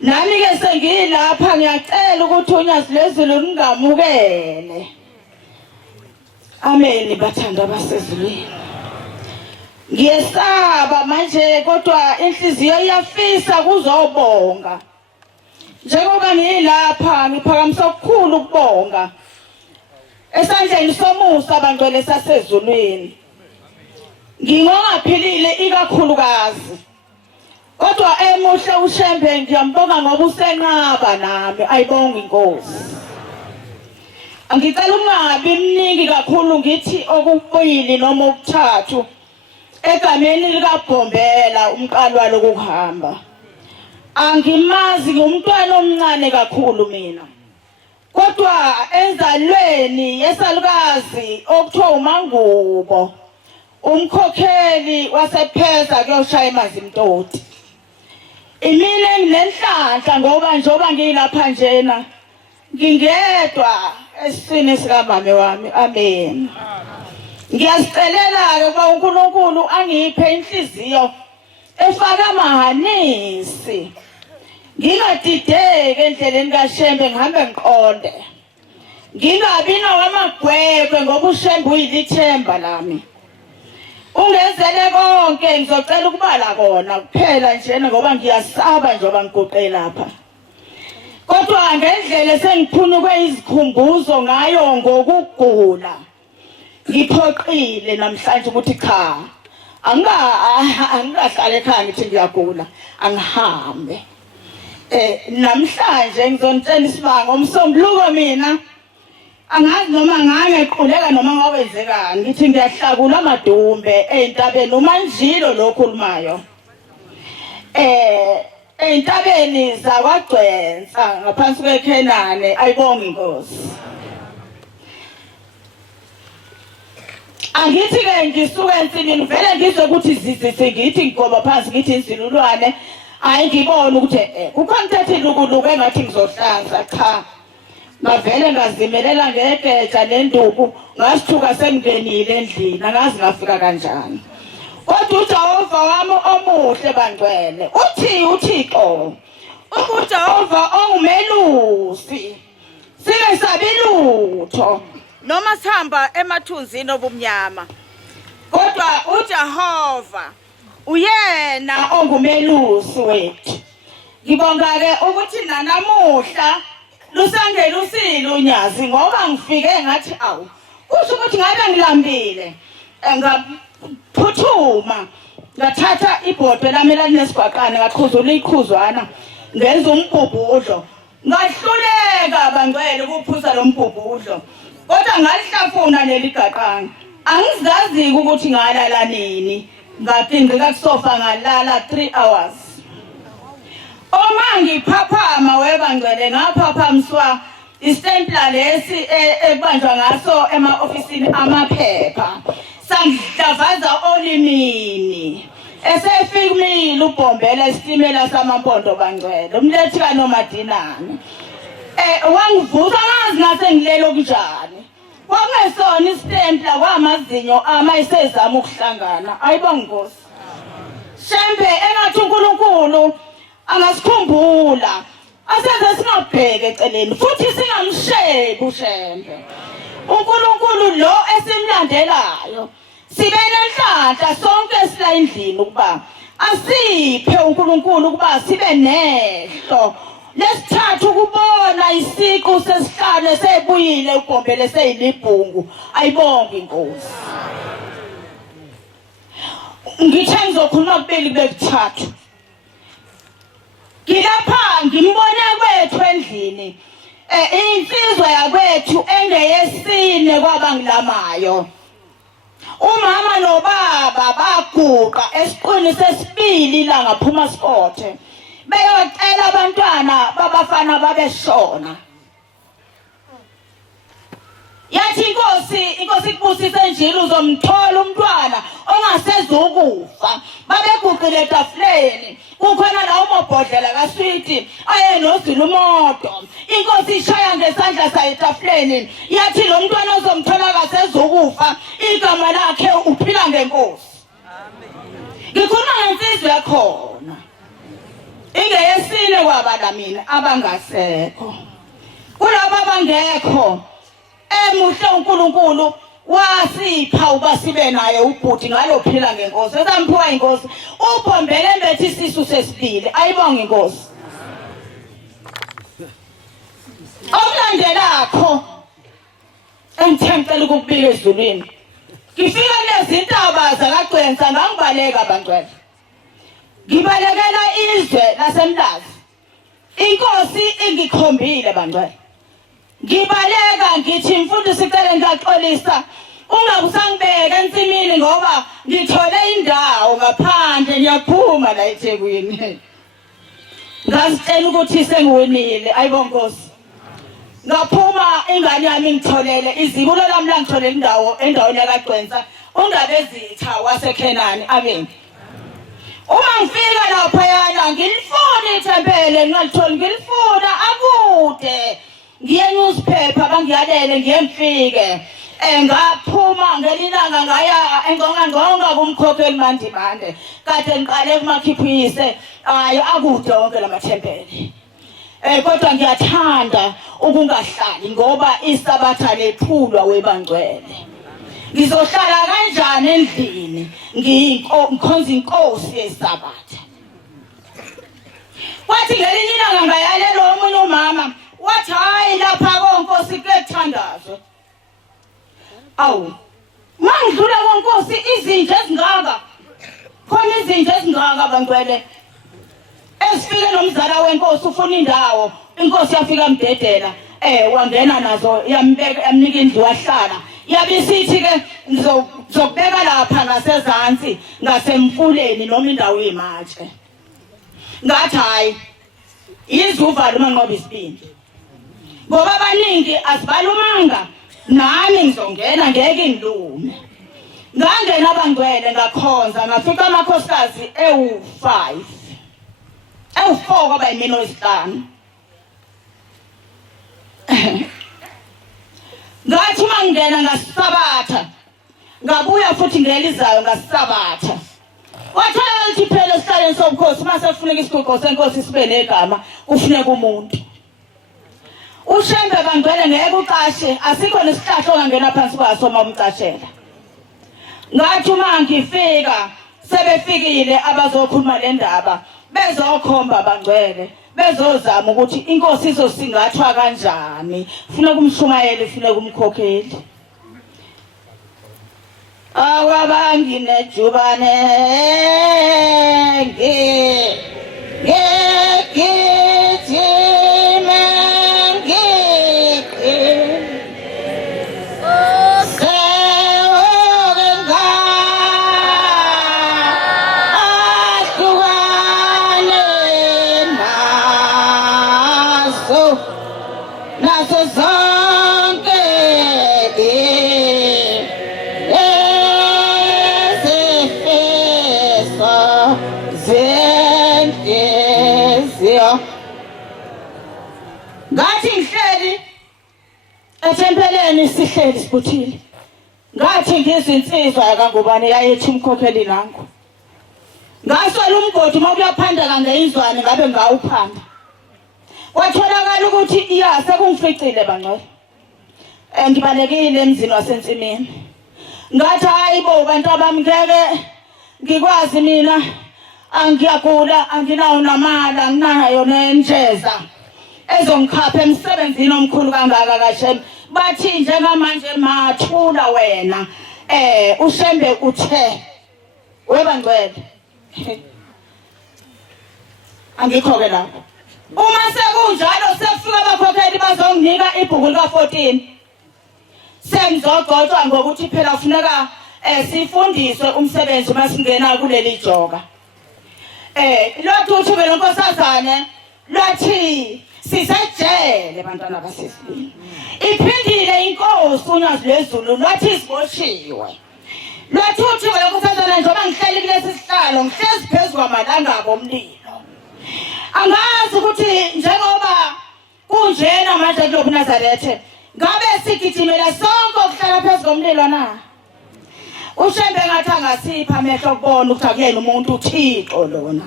Nami ke sengilapha ngiyacela ukuthi unyazi lwezulu ngingamukele. Amen bathanda basezulwini. Ngiyesaba manje kodwa inhliziyo iyafisa kuzobonga. Njengoba ngilapha ngiphakamisa okukhulu ukubonga. Esandleni somusa bangcwele sasezulwini. Ngingongaphilile ikakhulukazi. Kodwa emuhle ushembe ngiyambonga ngoba usenqaba nami ayibonga inkosi. Angicela ungabi mningi kakhulu ngithi okubili noma okuthathu egameni likaBhombela umqalwa lokuhamba. Angimazi ngumntwana omncane kakhulu mina. Kodwa enzalweni yesalukazi okuthiwa uMangubo umkhokheli wasePheza kuyoshaya emazimtoti. Imile nginenhlanhla ngoba njoba ngilapha njena ngingedwa esiswini sikamame wami. Amen. Ngiyasicelela ukuba uNkulunkulu angiphe inhliziyo efaka amahanisi. Ngingadideki endleleni kaShembe ngihambe ngiqonde. Ngingabi nawamagwegwe ngoba uShembe uyilithemba lami. Ungenzele konke ngizocela ukubala kona kuphela njena ngoba ngiyasaba njoba ngiguqe lapha. Kodwa ngendlela sengiphunyukwe izikhumbuzo ngayo ngokugula. Ngiphoqile namhlanje ukuthi cha. Angingahlala ekhaya ngithi ngiyagula angihambe. Namhlanje ngizontshela isibanga umsombuluko mina angazi noma ngangeqhuleka noma ngawenzekani ngithi ngiyahlakula amadumbe entabeni umanjilo lokhulumayo entabeni zakwagcwensa ngaphansi kweKhenane ayibonga inkosi. Angithi ke ngisuke ensimini vele ngizwe ukuthi zizise ngithi ngoba phansi ngithi inzilulwane hayi ngibona ukuthi kukhona ukuthi lukuluku engathi ngizohlanza cha. Mavele ngazimelela ngegeja lenduku ngasithuka sengingenile endlini angazi ngafika kanjani. Kodwa uJehova wami omuhle bangcwele uthi uThixo uJehova ongumelusi singesabelutho noma sihamba emathunzini obumnyama. Kodwa uJehova uyena ongumelusi wethu. Ngibonga ke ukuthi nanamuhla lusangela usilo unyazi ngoba ngifike ngathi awu kusho ukuthi ngabe ngilambile ngaphuthuma ngathatha ibhodwe lami lalinesigwaqane ngaqhuzula iqhuzwana ngenza umbhubhudlo ngahluleka bangcwele ukuphuza lo mbhubhudlo kodwa ngalihlafuna leli gaqane angizazi ukuthi ngalala nini ngapindika kusofa ngalala 3 hours. Oma ngiphaphama webangcwele ngaphaphamiswa istempla lesi ebanjwa ngaso ema-ofisini amaphepha sangidlavaza olimini esefika umile uBhombela isitimela samampondo bangcwele umlethi kaNomadinane wangivusa ngazi ngase ngilelo kunjani kwakungesona istempla kwamazinyo ama isezama ukuhlangana ayibonga inkosi. Shembe engathi uNkulunkulu angasikhumbula asenze singabheke eceleni futhi singamshebi uShembe. uNkulunkulu lo esimlandelayo sibe nenhlanhla sonke sila endlini ukuba asiphe uNkulunkulu ukuba sibe nehlo lesithathu ukubona isiqu sesihlane sebuyile ugombele seyilibhungu ayibonge inkosi. Ngithe ngizokhuluma kubili bekuthathu. Ngilapha ngimbone kwethu endlini insizwa yakwethu engeyesine kwabangilamayo. Umama nobaba baguqa esiqwini sesibili la ngaphuma Sport beyocela abantwana babafana babeshona. Yathi inkosi kubusise njalo uzomthola umntwana ongasezukufa. Babeguqile etafuleni kukhona la umobhodlela kaSweet ayenozila umoto. Inkosi ishaya ngesandla sayo etafuleni yathi lo mntwana ozomthola kasezukufa igama lakhe uphila ngenkosi. Ngikhuluma ngensizwe yakhona ingeyesine kwabala mina abangasekho kulabo abangekho. Emuhle uNkulunkulu wasipha uba sibe naye ubhuti ngalophila ngenkosi esamphiwa inkosi uphombele embethi isisu sesibili ayibonge inkosi. Okulandelakho engithemcela ukubika ezulwini ngifika lezintaba zakagcwensa ngangibaleka abantwana ngibalekela izwe lasemlazi inkosi ingikhombile bantwana. Ngibaleka ngithi mfundisi sicela ngiyaxolisa ungabusangibeka ensimini ngoba ngithole indawo ngaphandle ngiyaphuma la eThekwini. Ngasitshela ukuthi sengiwinile ayibonge inkosi. Ngaphuma ingane yami ngitholele izibulo lami la ngitholele indawo endaweni yakagcwensa undaba ezitha waseKhenani abeni. Uma ngifika lapha yana ngilifuna ithempele ngalithola ngilifuna akude. Ngiye newspaper bangiyalele ngiyemfike ngaphuma ngelilanga ngaya engonga kumkhokheli mandimande kade ngiqale kumakhiphise hayi akude wonke lamathempeli. Kodwa ngiyathanda ukungahlali ngoba isabatha lephulwa webangcwele. Ngizohlala kanjani endlini ngikhonza inkosi yesabatha. Kwathi ngelinye ilanga ngayalela omunye umama wathi hayi lapha konkosi kuyethandazwe. Awu mangidlula konkosi izinto ezingaka khona izinto ezingaka bangcwele esifike nomzala wenkosi ufuna indawo inkosi yafika mdedela wangena nazo yambeka yamnika indlu wahlala yabisithi ke ngizokubeka lapha ngasezantsi ngasemfuleni noma indawo yimatshe. Ngathi hayi izuva lomanqoba isibindi ngoba abaningi asibalumanga nami ngizongena ngeke ngilume. Ngangena abangcwele ngakhonza ngafika amakhosikazi ewu5 ewu4 kwaba yimina wesihlanu. Ngathi mangena ngasisabatha ngabuya futhi ngelizayo ngasisabatha. Wathola ukuthi phela esihlaleni sobukhosi mase kufuneka isikhoko senkosi sibe negama kufuneka umuntu. Ushembe bangcwele ngeke uqashe asikho nesihlahla ongangena phansi kwaso uma umcashela. Ngathi uma ngifika sebefikile abazokhuluma le ndaba bezokhomba bangcwele bezozama ukuthi inkosi izosingathwa kanjani ufuna kumshumayela ufuna kumkhokheli. Awabangi nejubane ngathi ngihleli ethempeleni sihleli sibuthile. Ngathi ngizinsizwa kangubane yayethi umkhokheli nangu. Ngasola umgodi mawuyaphandeka ngeyizwane ngabe ngawuphanda. Kwatholakala ukuthi iya sekungificile bangcwele. Ngibalekile emzini wasensimini. ngathi hayibo bantu abamngeke ngikwazi mina angiyagula anginawo namali anginayo nenjeza ezongikhapha emsebenzini omkhulu kangaka kaShembe bathi njengamanje mathula wena uShembe uthe webangcwele angikho ke lapho uma sekunjalo sekufika abakhokheli bazonginika ibhuku lika14 sengizogcotshwa ngokuthi phela kufuneka sifundiswe umsebenzi masingena kuleli joka lothi uthi ke lonkosazane lathi sisejele bantwana basesifini iphindile inkosi unyazi lezulu lathi siboshiwe lathi uthi ke lonkosazane njengoba ngihleli kulesi sihlalo ngihlezi phezulu kwamalanga omlilo angazi ukuthi njengoba kunjena manje kulo Enazaretha ngabe sigijimela sonke ukuhlala phezulu komlilo na uShembe ngathi angasipha amehlo kubona ukuthi akuyena umuntu uThixo lona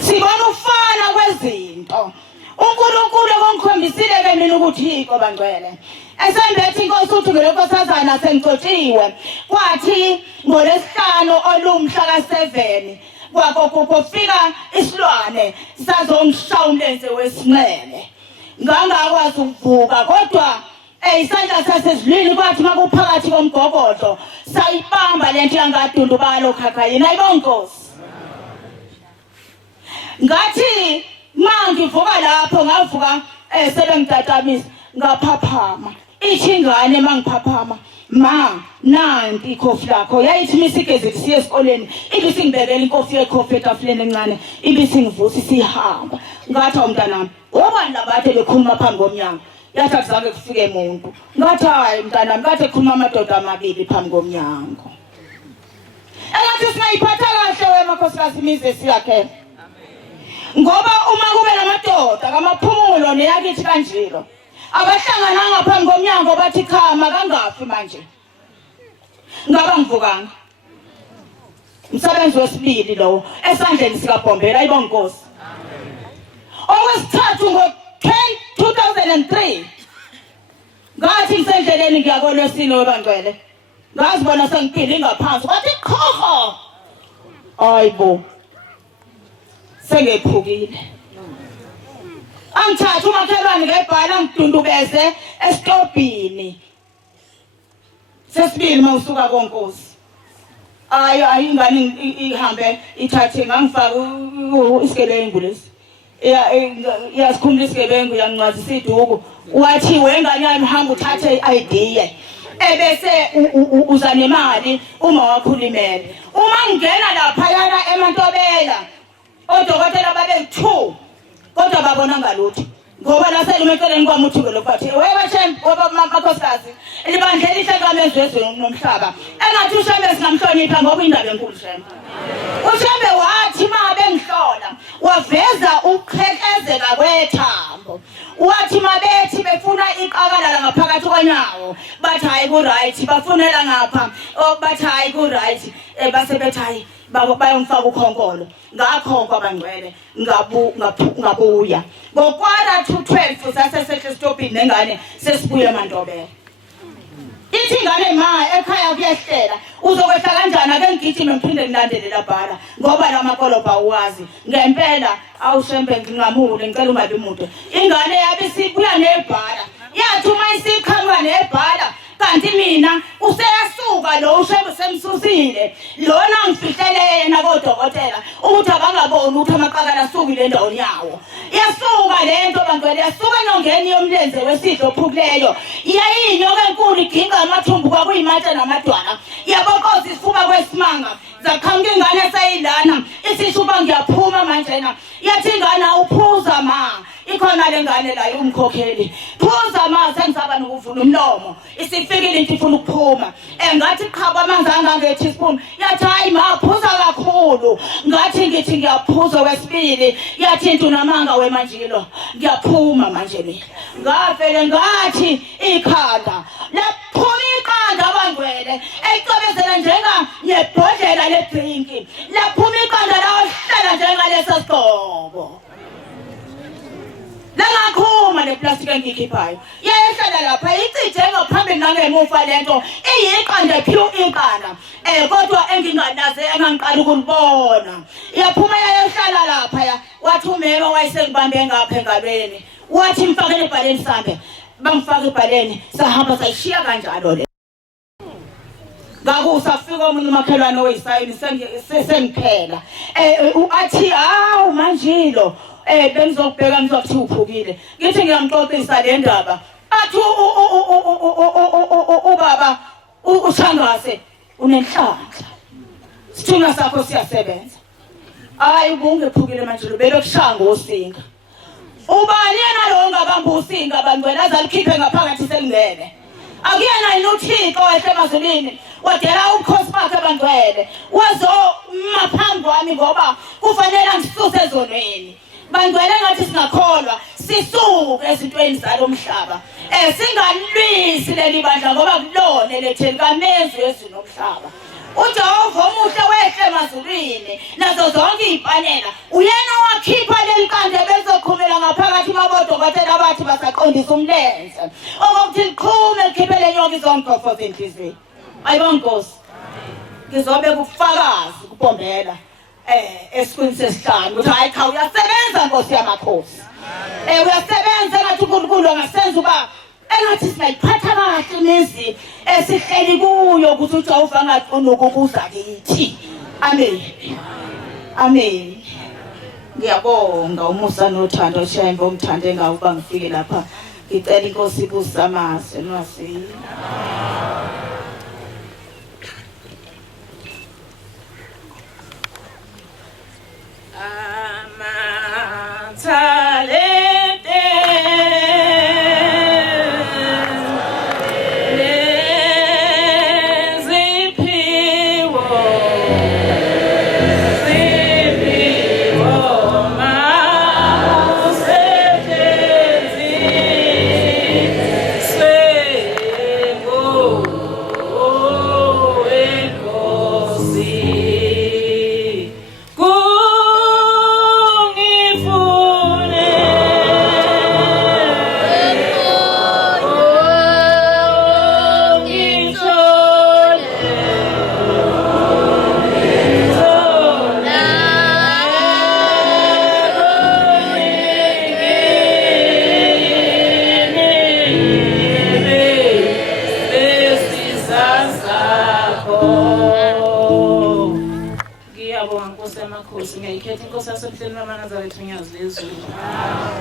sibona ufana kwezinto uNkulunkulu kongikhombisile ke mina ukuthi uThixo bangcwele esembethi inkosi uthi ngelonkosazana sengixotshiwe kwathi ngolesihlanu olumhla ka7 kufika isilwane sazongishaya umlenze wesinxele ngangakwazi ukuvuka kodwa isandla sasezulwini kwathi makuphakathi komgogodlo sayibamba lento yangadundubalo khakhayini ayibona inkosi ngathi mangivuka lapho ngavuka sebengitatamisa ngaphaphama ithi ingane mangiphaphama ma nanti ikhofi lakho yayithi misigeze siye esikoleni ibisingibekela inkofi yekhofi etafuleni encane ibisingivusa sihamba ngathi umntanami obani labathe bekhuluma phambi komnyango yathi akuzange kufike umuntu ngathi hayi mntanami kade kukhuluma amadoda amabili phambi komnyango engathi singayiphatha kahle wemakhosikazi imize siyakhe ngoba uma kube namadoda kamaphumulo neyakithi kanjilo abahlangana ngaphambi komnyango bathi khama kangafi manje ngaba ngivukanga umsebenzi wesibili lo esandleni sikaBhombela ayibona inkosi okwesithathu ngo-2003 ngathi ngisendleleni ngiyakolwesini webangcwele ngazibona sengiphile ngaphansi kwathi qhoho ayibo sengephukile angithatha umakhelwane ngebhala ngidundubeze esitobhini sesibili mawusuka konkosi ayingane ihambe ithathe ngangifaka isigebengu lesi yasikhumula isigebengu yangincwazisa iduku wathi wengane yami hamba uthathe i-ID ebese uza nemali uma wakhulimele uma ngena lapha yana eMantobela odokotela babe2 kodwa babona ngalutho ngoba lasele eceleni kwamuthi lo bathi webashem ngoba makhosikazi libandleli ihlekamezwe nomhlaba engathi uShembe singamhlonipha ngoba indaba enkulu Shembe uShembe wathi mabe ngihlola waveza ukuqhekezeka kwethambo wathi mabethi befuna iqakala ngaphakathi kwanyawo bathi hayi ku right bafunela ngapha bathi hayi ku right basebethi hayi bayongifaka ukhonkolo ngakhonkwa abangcwele ngabuya ngokwara 212 sasesehle stopini nengane sesibuye eMantobela ithi ingane ma ekhaya kuyehlela uzokwehla kanjani ake ngigijime ngiphinde ngilandele labhala ngoba lamakoloba uwazi ngempela awuShembe ngingamule ngicela ungabi umuntu ingane yabe sibuya nebhala yathi uma isiqhamuka nebhala kanti mina useyasuka lo uShembe semsusile lona ngifihlele yena kodokotela ukuthi abangaboni ukuthi amaqakala asukile endaweni yawo yasuka lento bangcwele yasuka enyongeni yomlenze wesidlo ophukileyo yayinyoka enkulu iginqa amathumbu kwakuyimatshe namadwala yabokoza isifuba kwesimanga zakhamka ingane esayilana isishuba ngiyaphuma manjena yathi ingane uphuza ma ikhona lengane la umkhokheli phuza ma sengizaba nokuvula umlomo isifikile into ifuna ukuphuma ngathi qhaba amanzi angange teaspoon yathi hayi ma phuza kakhulu ngathi ngithi ngiyaphuza wesibili yathi into namanga wemanjilo ngiyaphuma manje mina ngafele ngathi ikhanda laphuma iqanda abangcwele ecobezela njenga nebhodlela le-drink laphuma iqanda lawo hlala njengalesa sigqoko langakhuma iphuma neplastic engikhiphayo yayehlala lapha icije ngaphambili nangemuva lento iyiqanda pure iqanda kodwa enginganaze engangiqala ukulibona yaphuma yayehlala lapha wathi umema wayesengibambe ngapha engalweni wathi mfakele ebhaleni sambe bamfaka ebhaleni sahamba sayishiya kanjalo le ngakusafika omunye umakhelwane oyisayini sengiphela athi hawu manjilo bengizokubheka ngizokuthi uphukile ngithi ngiyamxoxisa le ndaba athi ubaba uShangase unenhlanhla sithuna sakho siyasebenza hayi ubungephukile manje belokushanga osinga ubani yena lo ongabamba usinga abangcwele azalikhiphe ngaphakathi selingene akuyena inothixo wasemazulwini wadela ukhosi bakhe abangcwele wazomaphambi wami ngoba kufanele ngisuse ezonweni bangcwele ngathi singakholwa sisuke ezintweni zalomhlaba singalwisi leli bandla ngoba kulone letheni kamezwe ezweni nomhlaba uJehova omuhle wehle emazulwini nazo zonke izipanela uyena wakhipha leli qande bezokhumela ngaphakathi mabodo bathela bathi basaqondisa umlenze okuthi liqhume likhiphele nyonke izomgofo zenhliziyo ayibonkosi ngizobe kufakazi kubombela esikhundleni sesihlanu ukuthi hayi cha uyasebenza Nkosi yamakhosi uyasebenza ngathi uNkulunkulu angasenza uba engathi singayiphatha kahle imizi esihleli kuyo ukuthi uJehova angaqoni ukubuza kithi amen amen ngiyabonga umusa nothando oshayimba umthande ngawo uba ngifike lapha ngicela inkosi ibusa amazwi nosiyo ngiyikhetha inkosi yasemhleni kaManazaretha unyazi lezulu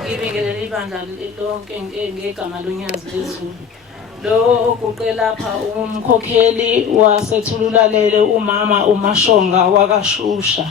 ngibingelele ibandla lonke ngegama lonyazi lezulu lo oguqe lapha umkhokheli wasethululalele umama uMashonga wakashusha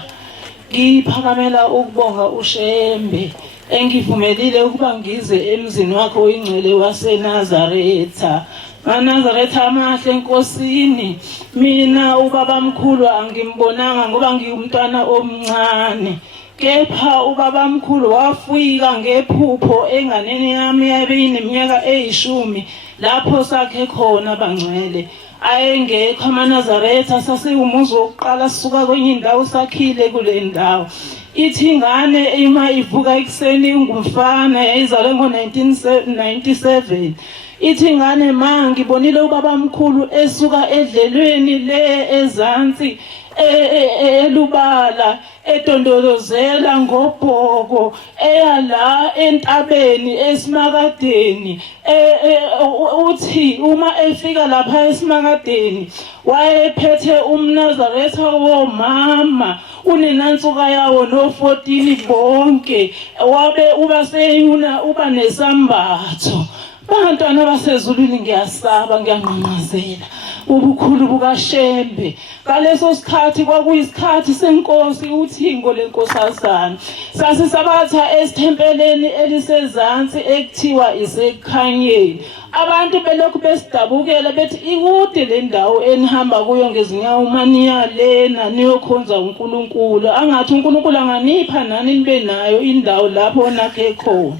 ngiphakamela ukubonga uShembe engivumelile ukuba ngize emzini wakho oyingcwele waseNazaretha Nazaretha amahle enkosini mina ubaba mkhulu angimbonanga ngoba ngiyumntwana omncane kepha ubaba mkhulu wafika ngephupho enganeni yami yabineminyaka 10 lapho sakhe khona bangcwele ayengekho amaNazaretha sasiwumuzi wokuqala sisuka kwenye indawo sakhile kule ndawo ithi ingane ima ivuka ekseni ngumfana yayizalwe ngo1997 ithi ingane ma ngibonile ubaba mkhulu esuka edlelweni le ezansi elubala etondolozela ngobhoko eyala entabeni esimakadeni uthi uma efika lapha esimakadeni wayephethe umNazaretha womama unenansuka yawo no14 bonke wabe ubaseyuna uba nesambatho bantwana basezulwini ngiyasaba ngiyanqanqazela ubukhulu bukaShembe ngaleso sikhathi kwakuyisikhathi senkosi uThingo lenkosazana sasisabatha esithempeleni elisezantsi ekuthiwa isekhanyeni abantu belokhu besidabukela bethi ikude le ndawo enihamba kuyo ngezinyawo maniya lena niyokhonza uNkulunkulu angathi uNkulunkulu anganipha nani nibe nayo indawo lapho nakhe khona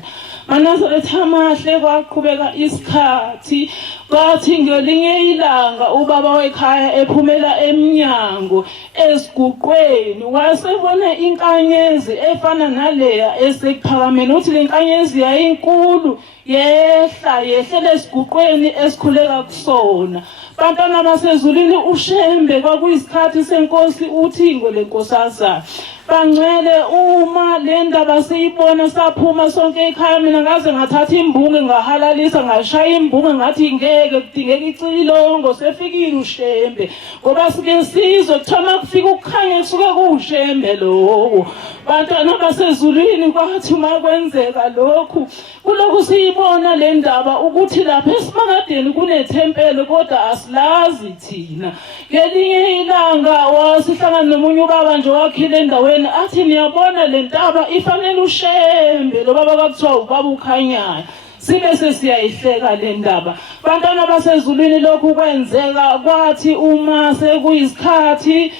Enazaretha amahle kwaqhubeka isikhathi kwathi ngelinye ilanga ubaba wekhaya ephumela eminyango esiguqweni wasebona inkanyezi efana naleya esekuphakameni uthi le nkanyezi yayinkulu yehlele esiguqweni esikhuleka kusona. Bantwana basezulwini ushembe kwakuyisikhathi senkosi uThingwe lenkosazana. Bangcwele uma le ndaba siyibona saphuma sonke ekhaya mina ngaze ngathatha imbunge ngahalalisa ngashaya imbunge ngathi ngeke kudingeka icilongo sefikile ushembe ngoba sike sizwe kuthoma kufika ukukhanya kusuke kuushembe lokho. Bantwana basezulwini kwathi uma kwenzeka lokhu kulokhu siyibona le ndaba ukuthi lapha esimakadeni kunethempele kodwa asilazi thina. Ngelinye ilanga wasihlangana nomunye ubaba nje wakhile endaweni athi niyabona le ntaba ifanele ushembe lo baba kwakuthiwa ubaba ukhanyayo. Sibe sesiyayihleka le ndaba. Bantwana basezulwini lokhu kwenzeka kwathi uma sekuyisikhathi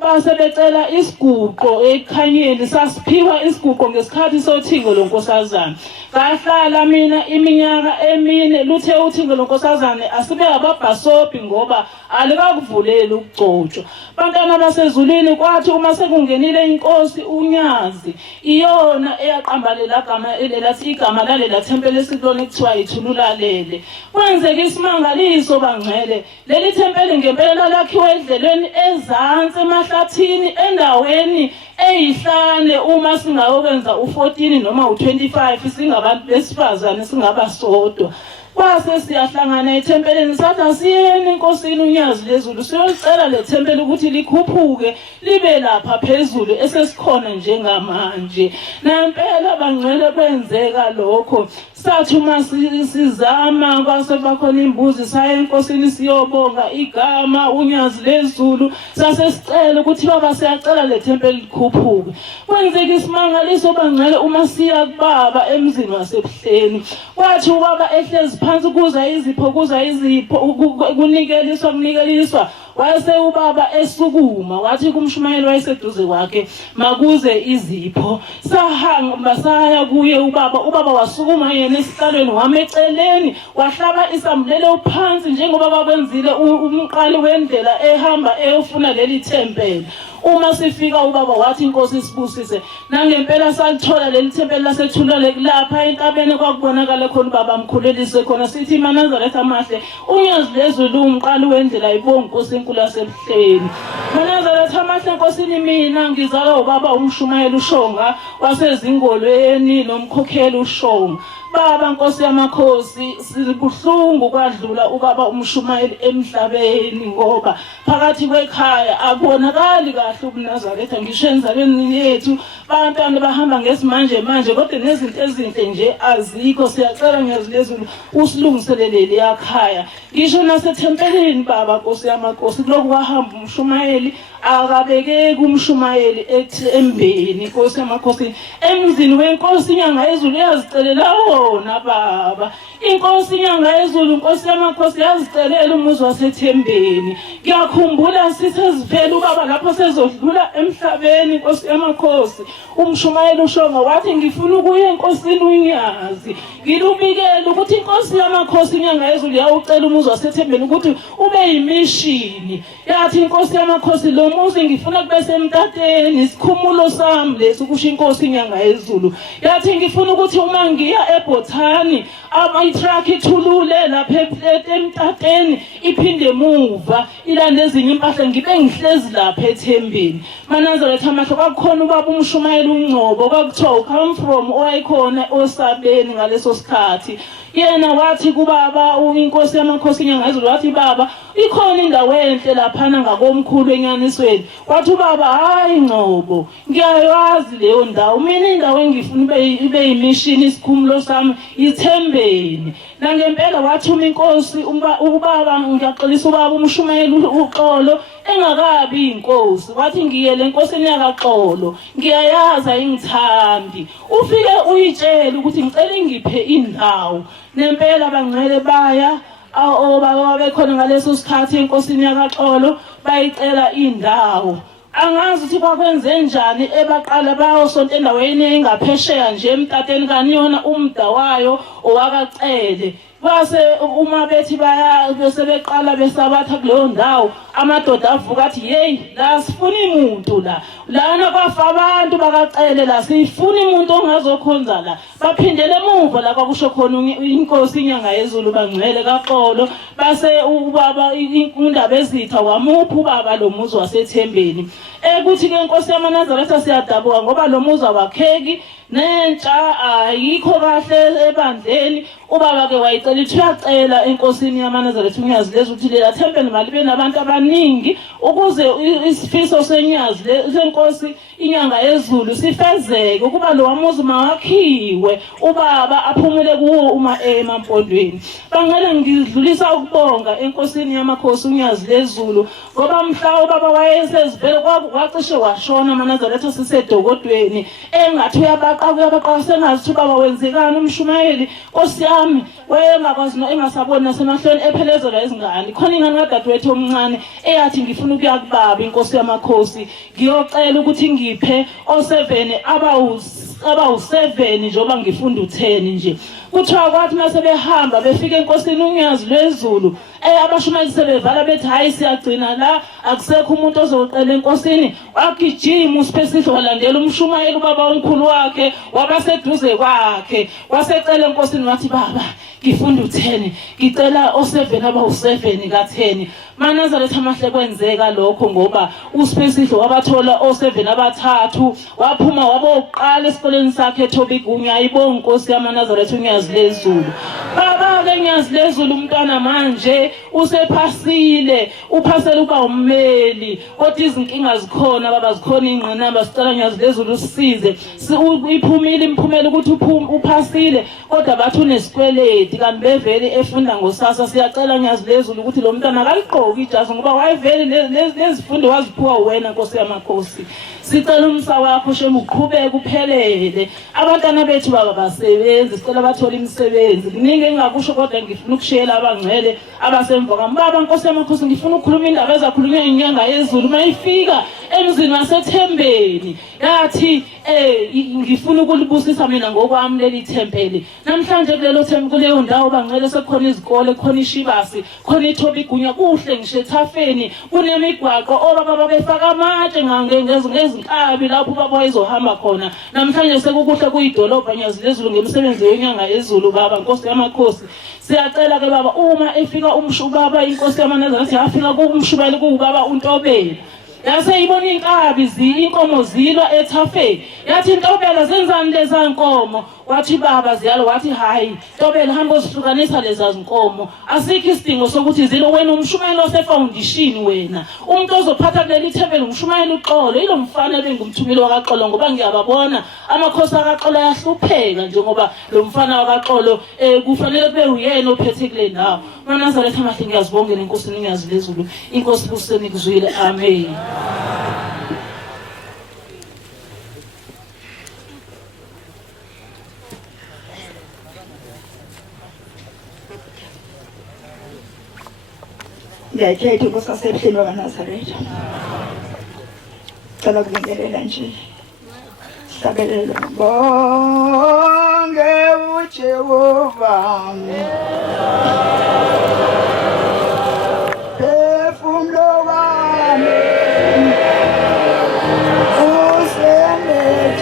basebecela isiguqo ekhanyeni sasiphiwa isiguqo ngesikhathi soThingwe lonkosazana. Ngahlala mina iminyaka emine luthe uThingwe lonkosazana asibe ababhasopi ngoba alikakuvuleli ukugcotshwa. Bantwana basezulwini kwathi uma sekungenile inkosi uNyazi iyona eyaqambalela igama elelathi igama lalela thempele esiklone kuthiwa yithululalele. Kwenzeka isimangaliso bangcwele leli thempele ngempela lakhiwe edlelweni ezansi emahlathini endaweni eyihlane uma singayokwenza u14 noma u25 singabantu besifazane singabasodwa. Kwase siyahlangana ethempeleni sathi asiyeni inkosini uNyazi lezulu siyolicela le thempele ukuthi likhuphuke libe lapha phezulu esesikhona njengamanje. Nampela bangcwele kwenzeka lokho. Sathi uma sizama kwase bakhona imbuzi saya enkosini siyobonga igama uNyazi lezulu sase sicela ukuthi baba siyacela le thempele likhuphuke. Kwenzeka isimangaliso bangcwele uma siya kubaba emzini wasebuhleni kwathi ubaba ehlezi phansi kuza izipho kunikeliswa wase ubaba esukuma wathi kumshumayeli wayeseduze kwakhe makuze izipho. Sahamba saya kuye ubaba wasukuma yena esihlalweni wameceleni wahlaba isambulele uphansi njengoba bakwenzile umqali wendlela ehamba eyofuna leli thempele. Uma sifika ubaba wathi inkosi sibusise nangempela salithola leli thempele lasethulale lapha entabeni kwakubonakala khona ubaba mkhulelise khona sithi Enazaretha amahle uNyazi lezulu umqali wendlela ibonga inkosi enkulu yasebuhleni. Enazaretha amahle inkosini mina ngizalwa ubaba umshumayeli uShonga wasezingolweni nomkhokheli uShonga. Baba Nkosi yamakhosi sibuhlungu kwadlula ubaba umshumayeli emhlabeni ngoba phakathi kwekhaya akubonakali kahle uNazaretha ngisho enzalweni yethu bantwana bahamba ngesimanje manje kodwa nezinto ezinhle nje azikho. Siyacela Nyazi lezulu usilungiselele leyakhaya ngisho nasethempeleni baba Nkosi yamakhosi lokhu kwahamba umshumayeli akabekeki umshumayeli embeni Nkosi yamakhosi emzini wenkosi inyanga yezulu yazicelela wona baba. Inkosi inyanga yezulu Nkosi yamakhosi yazicelela umuzi wasethembeni. Ngiyakhumbula sisezivela ubaba lapho sezodlula emhlabeni Nkosi yamakhosi umshumayeli uShonga wathi ngifuna ukuya enkosini uNyazi ngilubikele ukuthi inkosi yamakhosi inyanga yezulu yawucela umuzi wasethembeni ukuthi ube yimishini. Yathi inkosi yamakhosi lo muzi ngifuna kube semtateni isikhumulo sami lesi kusho inkosi inyanga yezulu. Yathi ngifuna ukuthi uma ngiya eBothani ama-truck ithulule lapha emtateni iphinde emuva ilande ezinye impahla ngibe ngihlezi lapha ethembeni. Enazaretha amahle kwakukhona ubaba umshumayeli uNgcobo kwakuthiwa come from owayekhona osabeni ngaleso sikhathi. Yena wathi kubaba inkosi yamakhosi inyanga yezulu wathi baba ikhona indawo enhle laphana ngakomkhulu enyanisweni. Wathi ubaba hayi Ngcobo ngiyayazi leyo ndawo mina indawo engifuna ibe yimishini isikhumulo sami ithembeni. Nangempela wathuma inkosi ubaba ngiyaxolisa ubaba umshumayeli uXolo engakabi inkosi wathi ngiyele enkosini yakaXolo ngiyayazi ayingithandi ufike uyitshela ukuthi ngicela ngiphe indawo. Nempela bangcwele baya obaba bekhona ngaleso sikhathi enkosini yakaXolo bayicela indawo angazi ukuthi kwakwenze njani ebaqala bayosonto endaweni engaphesheya nje emtateni kaniyona umda wayo owakacele base uma bethi baya bese beqala besabatha kuleyo ndawo amadoda avuka athi hey la sifuni umuntu lana kwafa abantu bakacele la sifuni umuntu ongazokhonza la baphindele emuva la kwakusho khona inkosi inyanga yezulu bangcwele kaXolo base ubaba indaba ezitha wamupha ubaba lo muzi wasethembeni ekuthi ke inkosi yamaNazaretha siyadabuka ngoba lo muzi wakheki nentsha ayikho kahle ebandleni ubaba ke wayicela ithi uyacela enkosini yamaNazaretha unyazi lezi ukuthi lela thempeli malibe nabantu abaningi ukuze isifiso senyazi lenkosi inyanga yezulu sifezeke ukuba lo wamuzi mawakhiwe ubaba aphumule kuwo uma emampondweni bangele ngidlulisa ukubonga enkosini yamakhosi unyazi lezulu ngoba mhla ubaba wayesezivele kwacishe washona amaNazaretha sisedokodweni engathi uyabaqa sengazi ubaba wenzekani umshumayeli Nkosi yami wayengakwazi engasaboni nasemahlweni ephelezela izingane khona ingane kadadewethu omncane eyathi ngifuna ukuya kubaba inkosi yamakhosi ngiyocela ukuthi ngiphe o7 abawu7 njengoba ngifunda u10 nje kuthiwa kwathi mase behamba befika enkosini unyazi lwezulu abashumayeli sebevala bethi hayi siyagcina la akusekho umuntu ozocela enkosini wagijima uSipesihle walandela umshumayeli ubaba omkhulu wakhe wabaseduze kwakhe wasecela enkosini wathi baba ngifunda u10 ngicela o7 abawu7 ka10 maNazaretha amahle kwenzeka lokho ngoba uSipesihle wabathola o7 abathathu waphuma waboqala esikoleni sakhe eThobigunya ayibonga inkosi yamaNazaretha unyazi lezulu baba ke unyazi lezulu umntwana manje usephasile uphasela uba ummeli kodwa izinkinga zikhona baba zikhona ingqinamba sicela unyazi lezulu usisize iphumile imphumela ukuthi uphasile kodwa bathi unesikweleti kanti bevele efunda ngosasa siyacela unyazi lezulu ukuthi lo mntwana akaliqoki ijazi ngoba wayevele lezifundo waziphiwa wena Nkosi yamakhosi sicela umsa wakho shema uqhubeke uphelele abantwana bethu baba basebenzi sicela bathola imisebenzi kuningi engakusho kodwa ngifuna ukushela abangcwele abasemva kwami baba Nkosi yamakhosi ngifuna ukukhuluma indaba ezakhulunywa inyanga yezulu mayifika emzini wasethembeni yathi ngifuna ukulibusisa mina ngokwami leli thempeli namhlanje kulelo thempeli kuleyo ndawo bangcwele sekukhona izikole khona ishibasi khona iThobigunya kuhle ngisho ethafeni kunemigwaqo obaba babefaka amatshe ngezinkabi lapho baba wayezohamba khona namhlanje sekukuhle kuyidolobha nyazi lezulu ngemsebenzi yenyanga yezulu baba Nkosi yamakhosi siyacela ke baba uma efika umshubaba inkosi yamaNazaretha yafika kumshubayeli kubaba uNtobela yase ibona inkabi inkomo zilwa ethafeni yathi Ntobela zenzani leza nkomo wathi baba ziyalo wathi hayi Ntobela hamba usihlukanisa leza zinkomo asikho isidingo sokuthi zilo wena umshumayeli osefoundation wena umuntu ozophatha kuleli thempeli umshumayeli uXolo ilo mfana bengumthumeli wakaXolo ngoba ngiyababona amakhosi akaXolo ayahlupheka njengoba lo mfana wakaXolo kufanele kube uyena ophethe kule ndawo maNazaretha amahle ngiyazibongela inkosi ninyazi lezulu inkosi buseni kuzwile amen. Ngiyakhetha inkosi yasebuhleni wakaNazaretha cela kubingelela nje hlabelelo bonge uJehova phefumlo wami usemethuka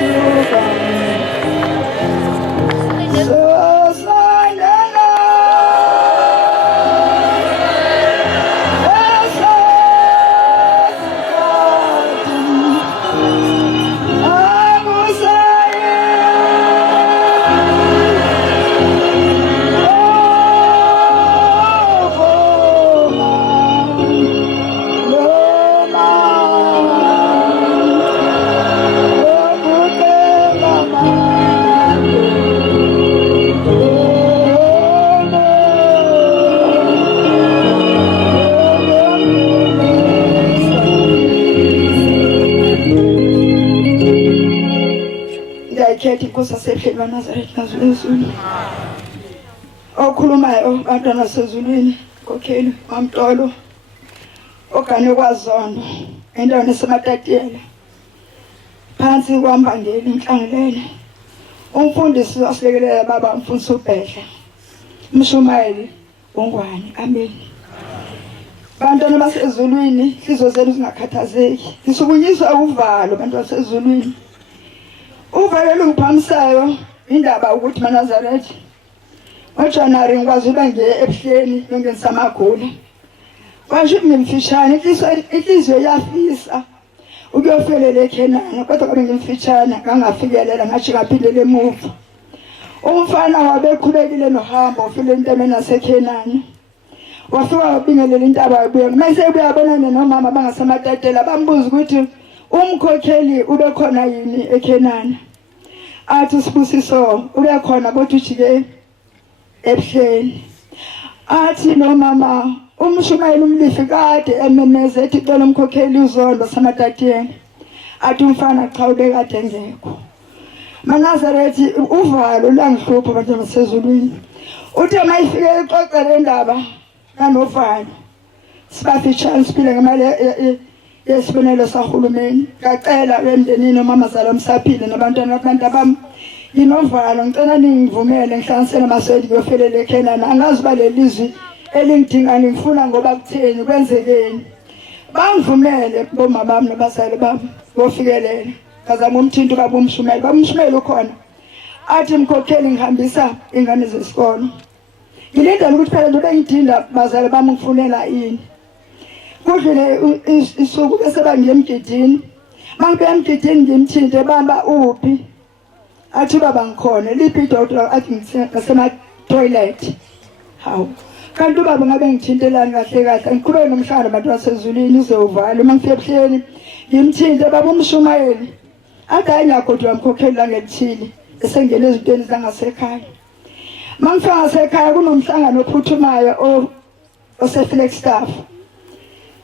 ngiyakhetha inkosi yasebuhleni wakaNazaretha nazulezulu okhulumayo bantwana basezulwini Abakhokhel wamtolo ogane kwaZondo endaweni esematatiyela phansi kwambangeli inhlangelele. Umfundisi wasilekelela baba umfundisi uBhedla Mshumayeli Ongwane. Amen. Bantwana basezulwini, ihliziyo zenu zingakhathazeki. Ngisukunyiswa uvalo bantu basezulwini. Uvalo lungiphamisayo indaba ukuthi Enazaretha ngoJanuary ngikwazi ukuba ngiye ebuhleni ngenisa amagula. Kwasho ngimfishane inhliziyo yafisa ukuyofelela eKhenani kodwa kwabe ngimfishane ngangafikelela ngathi ngaphindele emuva. Umfana wabekhulekile nohambo ufile entabeni yaseKhenani. Wafika wabingelela intaba yabuya. Mase uyabonana nomama bangasematatela bambuza ukuthi umkhokheli ube khona yini eKhenani. Athi Sibusiso ube khona kodwa ujike ebuhleni. Athi nomama umshumayeli umlifi kade ememeza ethi cela umkhokheli uzondo samatatiyeni. Athi umfana cha ube kade ngekho. Enazaretha uvalo langihlupha abantu basezulwini. Uthe mayifike exoxa le ndaba kanovalo sibafishane siphile ngemali yesibonelo sahulumeni. Ngacela emndenini umamazala umsaphile nabantwana bami inovalo ngicela ningivumele ngihlanganisele amaswedi kuyofelele eKhenani. Angazi ba lelizwi elingidinga ngifuna ngoba kutheni kwenzekeni. Bangivumele bomama bami nabazali bami bofikelela. Ngazama umthinto baba umshumeli ukhona. Athi mkhokheli ngihambisa ingane zesikolo. Ngilinda ukuthi phela nje bengidinda bazali bami ngifunela ini. Kudlule isuku bese bangiye emgidini. Mangibe emgidini ngimthinte bamba uphi. Athi baba ngikhona liphi idokotela athi ngisema toilet. Hawu. Kanti baba ngabe ngithintelani kahle kahle ngikhuleke nomhlalo abantu basezulwini izovalo uma ngifike ebuhleni ngimthinte baba umshumayeli. Ade ngiyakhodwa mkhokheli la ngethili esengene ezintweni zangasekhaya. Mangifika ngasekhaya kunomhlangano ophuthumayo oseflex-staff.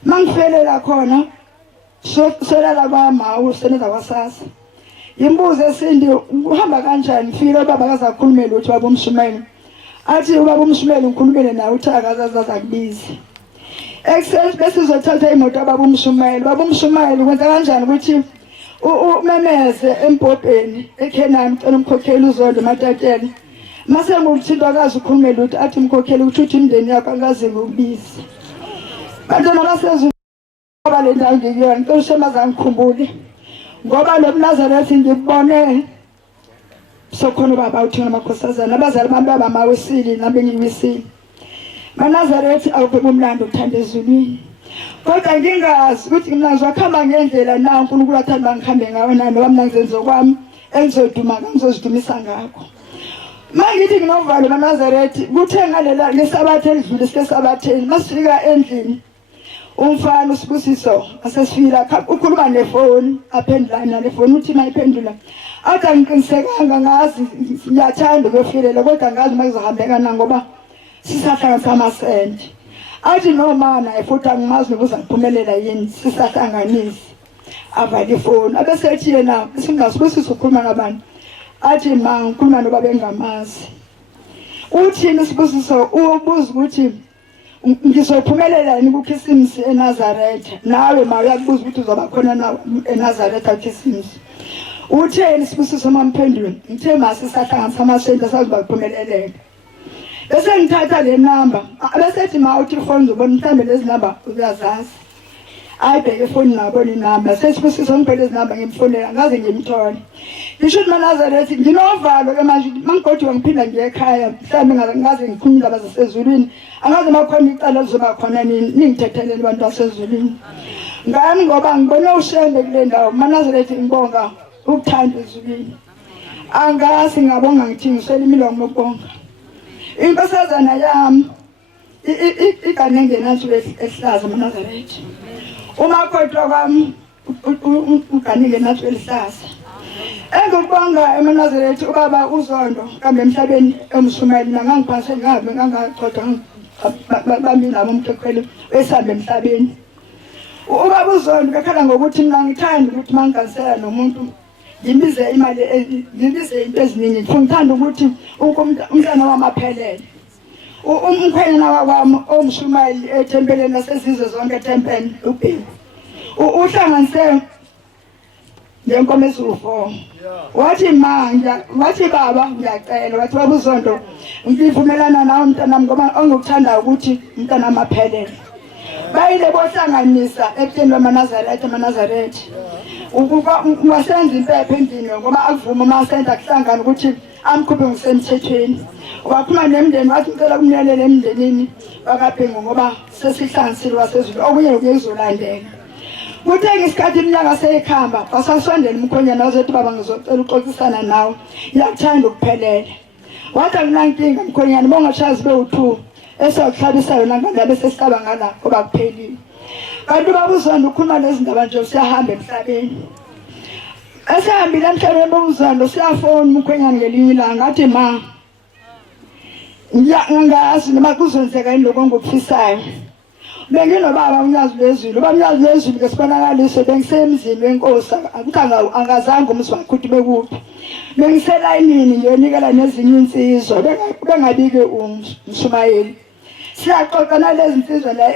Mangifelela khona solela kwamawu seneza kwasasa. Imbuzo esindi uhamba kanjani fika baba akazakhulumela uthi baba umshumayeli. Athi ubaba umshumayeli ngikhulumele nawe uthi akazaza kubizi. Excel bese uzothatha imoto baba umshumayeli. Baba umshumayeli kwenza kanjani ukuthi umemeze empopeni eKhenani ucela umkhokheli uzondo matatela. Mase nguthinto akazi ukhulumela uthi athi umkhokheli ukuthi imndeni yakho angaze ngokubizi. Bantwana basezulu le ndawo ngiyona ngicela mazange ngikhumbule ngoba lo Enazaretha ngibone sokhona baba uthina amakhosazana abazali bami baba mawesili nabe ngiwisili. Enazaretha awubheka umlando uthanda ezulwini. Kodwa ngingazi ukuthi mina ngizokhamba ngendlela na uNkulunkulu athanda ngikhambe ngayo na noma mina ngizenzo kwami engizoduma ngizozidumisa ngakho. Mangithi nginovalo Enazaretha kuthe ngalela lesabathe elidlule sesabatheni masifika endlini umfana uSibusiso asesifika ukhuluma nefoni aphendulana nefoni uthi mayiphendula athi angiqinisekanga ngazi ngiyathanda ukuyofilela kodwa ngazi makuzohambeka na ngoba sisahlanganisa amasenti. Athi noma naye futhi angimazi nokuza ngiphumelela yini sisahlanganisa avale ifoni abesethi yena singasibusiso ukukhuluma nabantu. Athi ma ngikhuluma noba bengamazi. Uthini Sibusiso ubuza ukuthi ngizophumelela yini kuKhisimusi Enazaretha nawe ma uyakubuza ukuthi uzoba khona na Enazaretha Khisimusi. Utheni Sibusiso mamphendule ngithe masisahlanganisa amasenti asaziba kuphumeleleka. Bese ngithatha le number abesethi ma uthi phone uzobona mhlambe lezi number uyazazi. Ayibheke phone nabona inamba sesibusiso ngiphele izinamba ngimfonela ngaze ngimthole. Ngisho Enazaretha nginovalo ke manje mangigodiwe ngiphinda ngiye ekhaya mhlambe ngaze ngikhulumile abasezulwini angaze makhona icala lizoba khona ningithethelele abantu basezulwini. Ngani ngoba ngibone ushende kule ndawo Enazaretha ngibonga ukuthanda ezulwini. Angazi ngabonga ngithingisela imilomo yokubonga. Inkosazana yami ikanenge nathi ehlaza Enazaretha. Uma kodwa kwami uganike nathi elihlaza. Engikubonga Enazaretha ubaba uzondo kambe emhlabeni emshumayeli ngangiphase ngabe ngangaqoqa bami nabo umkhokheli esambe emhlabeni. Ubaba uzondo bekhala ngokuthi mina ngithanda ukuthi mangigasela nomuntu ngimbize imali ngimbize into eziningi ngithanda ukuthi umntana wamaphelele. Umkhwenyana wakwami omshumayeli ethempeleni nasezizwe zonke etempeni ubheki. uhlanganise ngenkomo ezufo wathi wathi baba ngiyacela wathi baba uZondo ngivumelana nawe mntanami ngoba ongikuthanda ukuthi mntanami aphelele bayile bohlanganisa ebuteni bamaNazaretha wasenza impepho endini ngoba akuvuma masenza kuhlangana ukuthi amkhuphe ngosemthethweni waphuma nemndeni wathi ngicela kumyelele emndenini bakabhengu ngoba sesihlanganisile wasezulu okunye ukuzolandela kuthe ngesikhathi iminyaka seyikhamba basasondela umkhonyana wazethi baba ngizocela uxoxisana nawe ngiyakuthanda ukuphelela wathi akunankinga mkhonyana bongashazi be-2 esokuhlabisa yona ngabe sesicaba ngala ngoba kuphelile kanti baba uZondo ukhuluma lezi ndaba nje siyahamba emhlabeni esihambile emhlabeni baba uZondo siyafona umkhonyana ngelinye ilanga athi ma ngiyazi noma kuzenzeka yini lokho ngokufisayo benginobaba umnyazi lezulu ubaba umnyazi lezulu ngesibonakaliso bengisemzini wenkosi angazange umzi wakhe ukuthi bekuphi bengiselayinini ngiyonikela nezinye insizwa bengabike umshumayeli siyaxoxa nalezi insizwa la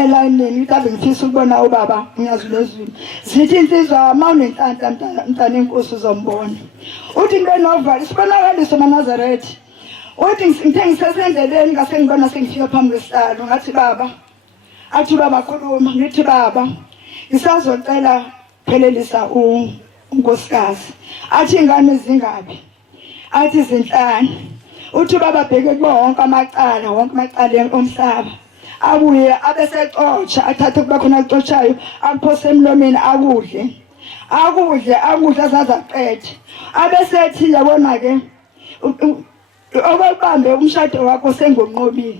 elayinini ukuthi ngifisa ukubona ubaba umnyazi lezulu zithi insizwa mawunenhlanhla mntana enkosi uzombona uthi ngibenovalo isibonakaliso maNazaretha uthi ngithe ngisesendleleni ngase ngibona sengifika phambi kwesihlalo ngathi baba athi baba khuluma ngithi baba ngisazocela phelelisa unkosikazi athi ingane zingabi athi zinhlanu uthi baba bheke wonke amacala omhlaba abuye abesexotsha athathe kuba khona axotshayo akuphose emlomeni akudle azazaqede abesethi yabona ke obabambe umshado wakho sengonqobile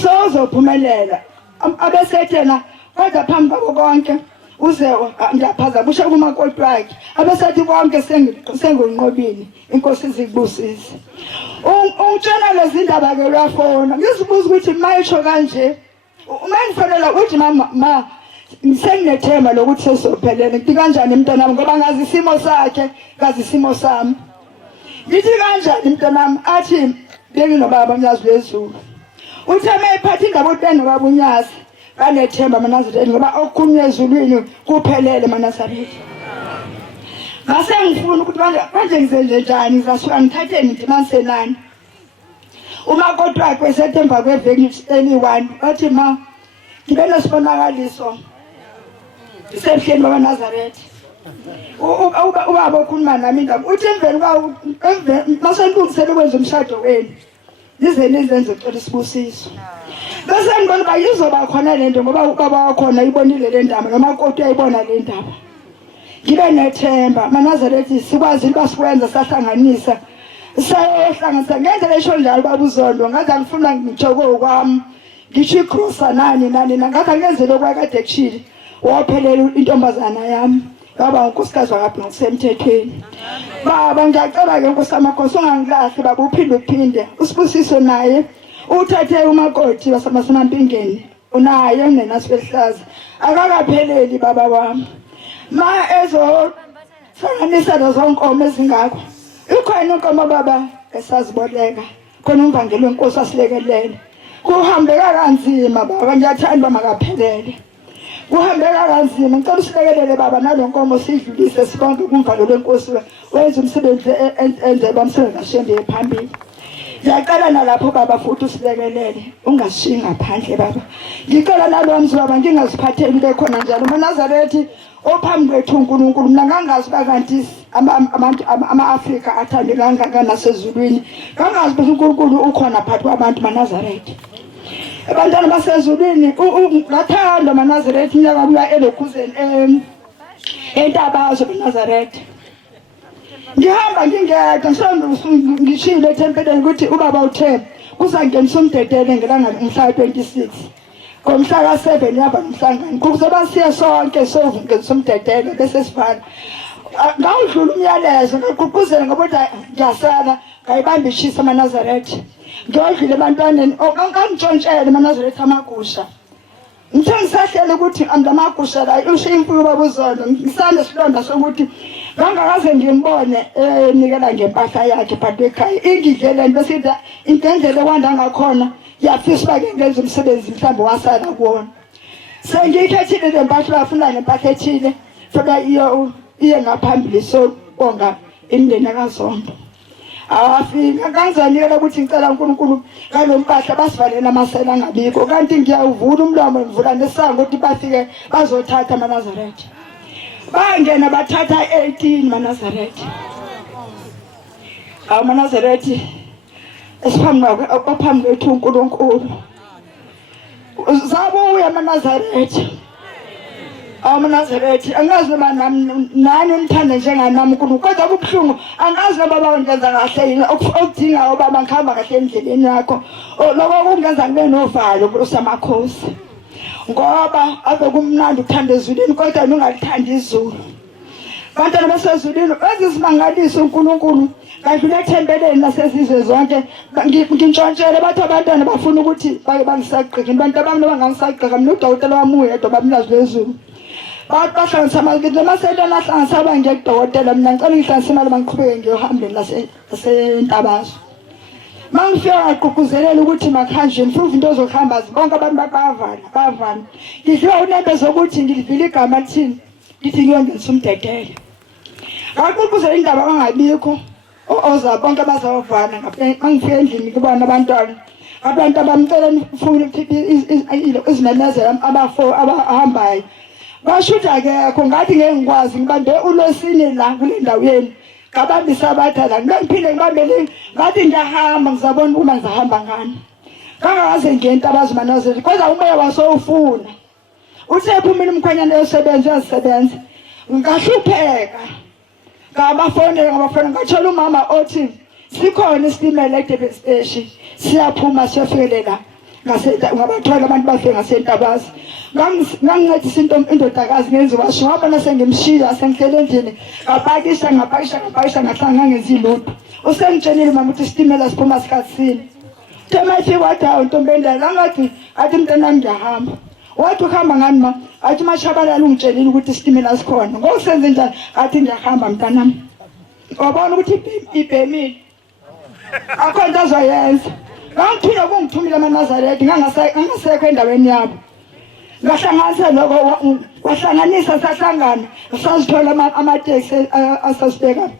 sozophumelela abesethena kodwa phambi kwabo konke uze ngiyaphaza kusho kumakoti wakhe abesethi konke sengonqobile inkosi izikubusise ungitshela lezi ndaba ke uyafona ngizibuza ukuthi mayisho kanje uma ngifonela uthi mama ngisenginethemba lokuthi sesophelele ngithi kanjani mntanami ngoba ngazi isimo sakhe ngazi isimo sami ngithi kanjani mntanami athi benginobaba umnyazi lezulu uthe mayiphatha indaba utene baba unyazi banethemba maNazaretha ngoba okukhulunywa ezulwini kuphelele maNazaretha ngase ngifuna ukuthi manje ngizenze njani ngizasuka ngithathe ngidimanise nani umakoti wakhe esetemva kweveki eli-1 wathi ma ngibe nesibonakaliso ngisebuhleni bamaNazaretha ubaba okhuluma nami indaba uthi emveni masenilungisele ukwenza umshado wenu nize nizenze ucela isibusiso bese ngibona uba izoba khona lento ngoba ubaba wakhona ibonile le ndaba nomakoti uyayibona le ndaba ngibe nethemba maNazaretha sikwazi into asikwenza sahlanganisa sayehlanganisa ngendlela esho njalo baba uZondo ngathi angifuna ngijoko kwami ngisho igrosa nani ngathi angenzele okwakade kushile wophelela intombazana yami baba unkosikazi wakaphi ngokusemthethweni baba ngiyacela ke Nkosi amakhosi ungangilahle baba uphinde usibusiso naye uthathe umakoti basemampingeni unaye unenasibehlaza akakapheleli baba wami ma ezo hlanganisa lezonkomo ezingakho ikhona inkomo baba esaziboleka khona umvangeli wenkosi asilekelele kuhambeka kanzima baba ngiyathanda makaphelele kuhambeka kanzima ngicela usilekelele baba nalonkomo sidlulise sibonke kumvalo lwenkosi wenza umsebenzi enzelwa umsebenzi ashende phambili ngiyacela nalapho baba futhi usilekelele ungashiyi ngaphandle baba ngicela nalo mzi baba ngingaziphatheli bekhona njalo maNazaretha ophambi kwethu uNkulunkulu mina ngangazi kanti abantu ama-Afrika athande kangaka nasezulwini ngangazi ukuthi uNkulunkulu ukhona phakathi kwabantu maNazaretha abantwana basezulwini ngathanda maNazaretha inyaka kuya eLokuzeni entabazo maNazaretha ngihamba ngingedwa ngishilo ethempeleni ukuthi ubaba uthe kuzangenisa umdedele ngelanga umhla 26 ngomhla ka7 yaba nomhlangano kuzoba siye sonke sovungenisa umdedele bese sifana ngawudlula umyalezo ngaqhuquzela ngoba ngiyasala ngayibamba ishisa maNazaretha ngiyodlula ebantwaneni okangitshontshele maNazaretha amagusha ngithe ngisahlele ukuthi amagusha la ushiya imfuyo baba uZondo ngisanda silonda sokuthi ngangakaze ngimbone nikela ngempahla yakhe phakathi ekhaya ingidleleni bese intendlela kwanda ngakhona yafisa uba ngenza umsebenzi mhlawumbe wasala kuwona Sengiyikhethile le mpahla bafuna le mpahla ethile soba iye ngaphambili so konga imndeni kaZondo. Afika kanzanikela ukuthi ngicela uNkulunkulu ngalo mpahla basivalela amasela angabikho kanti ngiyawuvula umlomo ngivula nesango ukuthi bafike bazothatha amaNazaretha. Bangena bathatha 18 maNazaretha. AmaNazaretha esiphambi kwethu uNkulunkulu. Zabuya amaNazaretha. AmaNazaretha angazi noma nani umthanda njenganami uNkulunkulu kodwa kubuhlungu angazi noma baba ngenza kahle yini okudinga ubaba ngikhamba kahle endleleni yakho lokho kungenza ngibe novalo kusamakhosi ngoba ave kumnandi ukuthanda ezulwini kodwa ungalithanda izulu. Bantwana basezulwini ezisimangaliso uNkulunkulu kadlule ethembeleni nasezizwe zonke ngintshontshele bathi abantwana bafuna ukuthi bake bangisagqika abantu abami bangangisagqika mina udokotela wami uyedwa bamlazi lezulu. Bahlanganisa amagidi lamasenta nahlanganisa abangekudokotela mina ngicela ngihlanganisa imali bangiqhubeke ngiyohambeni lasentabazo. Mangifika ngagqugquzelela ukuthi makhanjwe mfuthi into zokuhamba bonke abantu bavala. Ngidliwa unembe zokuthi ngilivile igama lithini lithi ngiyongenisa umdedele. Ngagqugquzela indaba bangabikho oza bonke bazawuvana mangifika endlini kubona abantwana abantu abamcela ufuna izimemezelo abafo abahambayo. Bashuthi akekho ngathi ngeke ngikwazi ngibambe ulosini la kule ndawo yeni ngabambisa abathana ngiphinde ngibambele ngathi ngiyahamba ngizabona uma ngizahamba ngani kangaze ngento abazimanazeli kodwa umoya wasowufuna usephumile umkhwenyana yosebenza yazisebenza ngahlupheka ngabafona ngathola umama othi sikhona isitimela eDurban Station siyaphuma siyofikelela ngabathola abantu bafike ngasentabazi ngangincedisa indodakazi ngenziwa shwabona sengimshiya sengihlele endlini ngapakisha ngahlanga ngenza ilutho usengitshelile mama ukuthi isitimela siphuma sikhatsini tema ifika wathi hawu ntombendala ngathi athi mntana ngiyahamba wathi uhamba ngani ma athi mashabalala ungitshelile ukuthi isitimela sikhona ngokusenze njani athi ngiyahamba mntanami wabona ukuthi ibhemile akho into azoyenza ngangithula kungithumile amaNazaretha ngangasekho endaweni yabo ngahlanganisa lokho wahlanganisa sahlangana sasithola amateksi asasibeka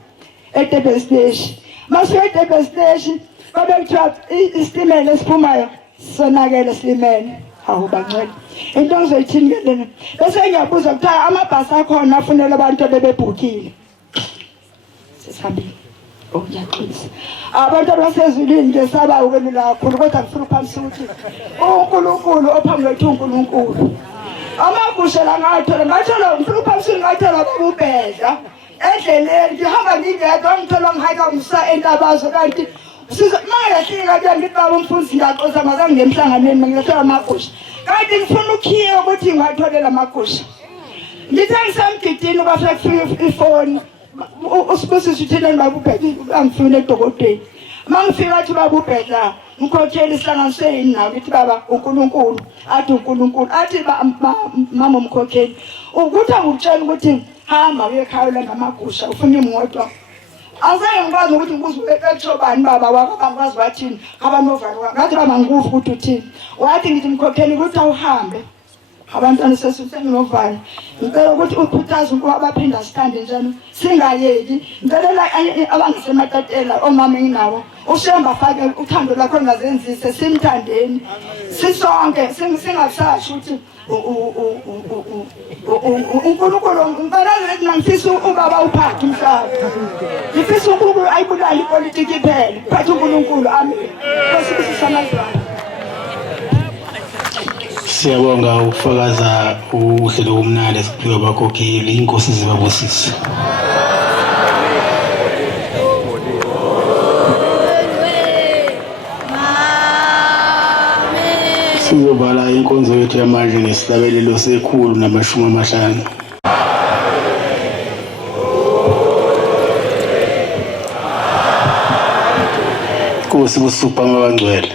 eDurban Station mase eDurban Station babe kuthiwa isitimela esiphumayo sonakele silimene hawu bancane into ngizoyithini ke lena bese ngiyabuza kuthiwa amabhasi akhona afunela abantu abebebhukile sesihambile okuyaxolisa abantu abasezulwini ngesaba ukwelula kakhulu kodwa ngifuna ukuphamisa ukuthi uNkulunkulu ophambi kwethu uNkulunkulu amagusha la ngathola ngifuna ukuphamisa ngathola babubhedla endleleni ngihamba ngingedwa ngithola ngihayika ngisa entabazo kanti mangayahlika ke ngibaba umfundisi ngiyaqoza mazange ngemhlanganweni ngiyathola amagusha kanti ngifuna ukhiye ukuthi ngatholela amagusha ngithe ngisemgidini kwafika ifoni usibusisi uthina babubhedla angifune edokotela mangifika athi babubhedla ngikhokhela isihlanganiso yini nawe ukuthi baba uNkulunkulu athi uNkulunkulu athi mama umkhokheli ukuthi angikutshela ukuthi hamba uyekhaya ngamagusha ufuna imoto azange ngikwazi ukuthi ngibuze ekutshobani baba wakwazi wathini abanovalo ngathi baba ngikufa ukuthi uthini wathi ngithi mkhokheli ukuthi awuhambe abantwana sesisenovalo ngicela ukuthi ukhuthaze abaphinda sithande njalo singayeki ngicela abangasematatela omama enginawo ushemba fake uthando lakho ngazenzise simthandeni sisonke singasashi ukuthi uNkulunkulu ngicela ngifisa ubaba uphathe umhlaba ngifisa uNkulunkulu ayibulale ipolitiki iphele phathe uNkulunkulu amen Nkosi Siyabonga ukufakaza uhlelo omnandi esiphiwe Abakhokhel inkosi zibabusise. Sizovala inkonzo yethu yamanje ngesihlabelelo sekhulu nama50. Nkosi busupha abangcwele.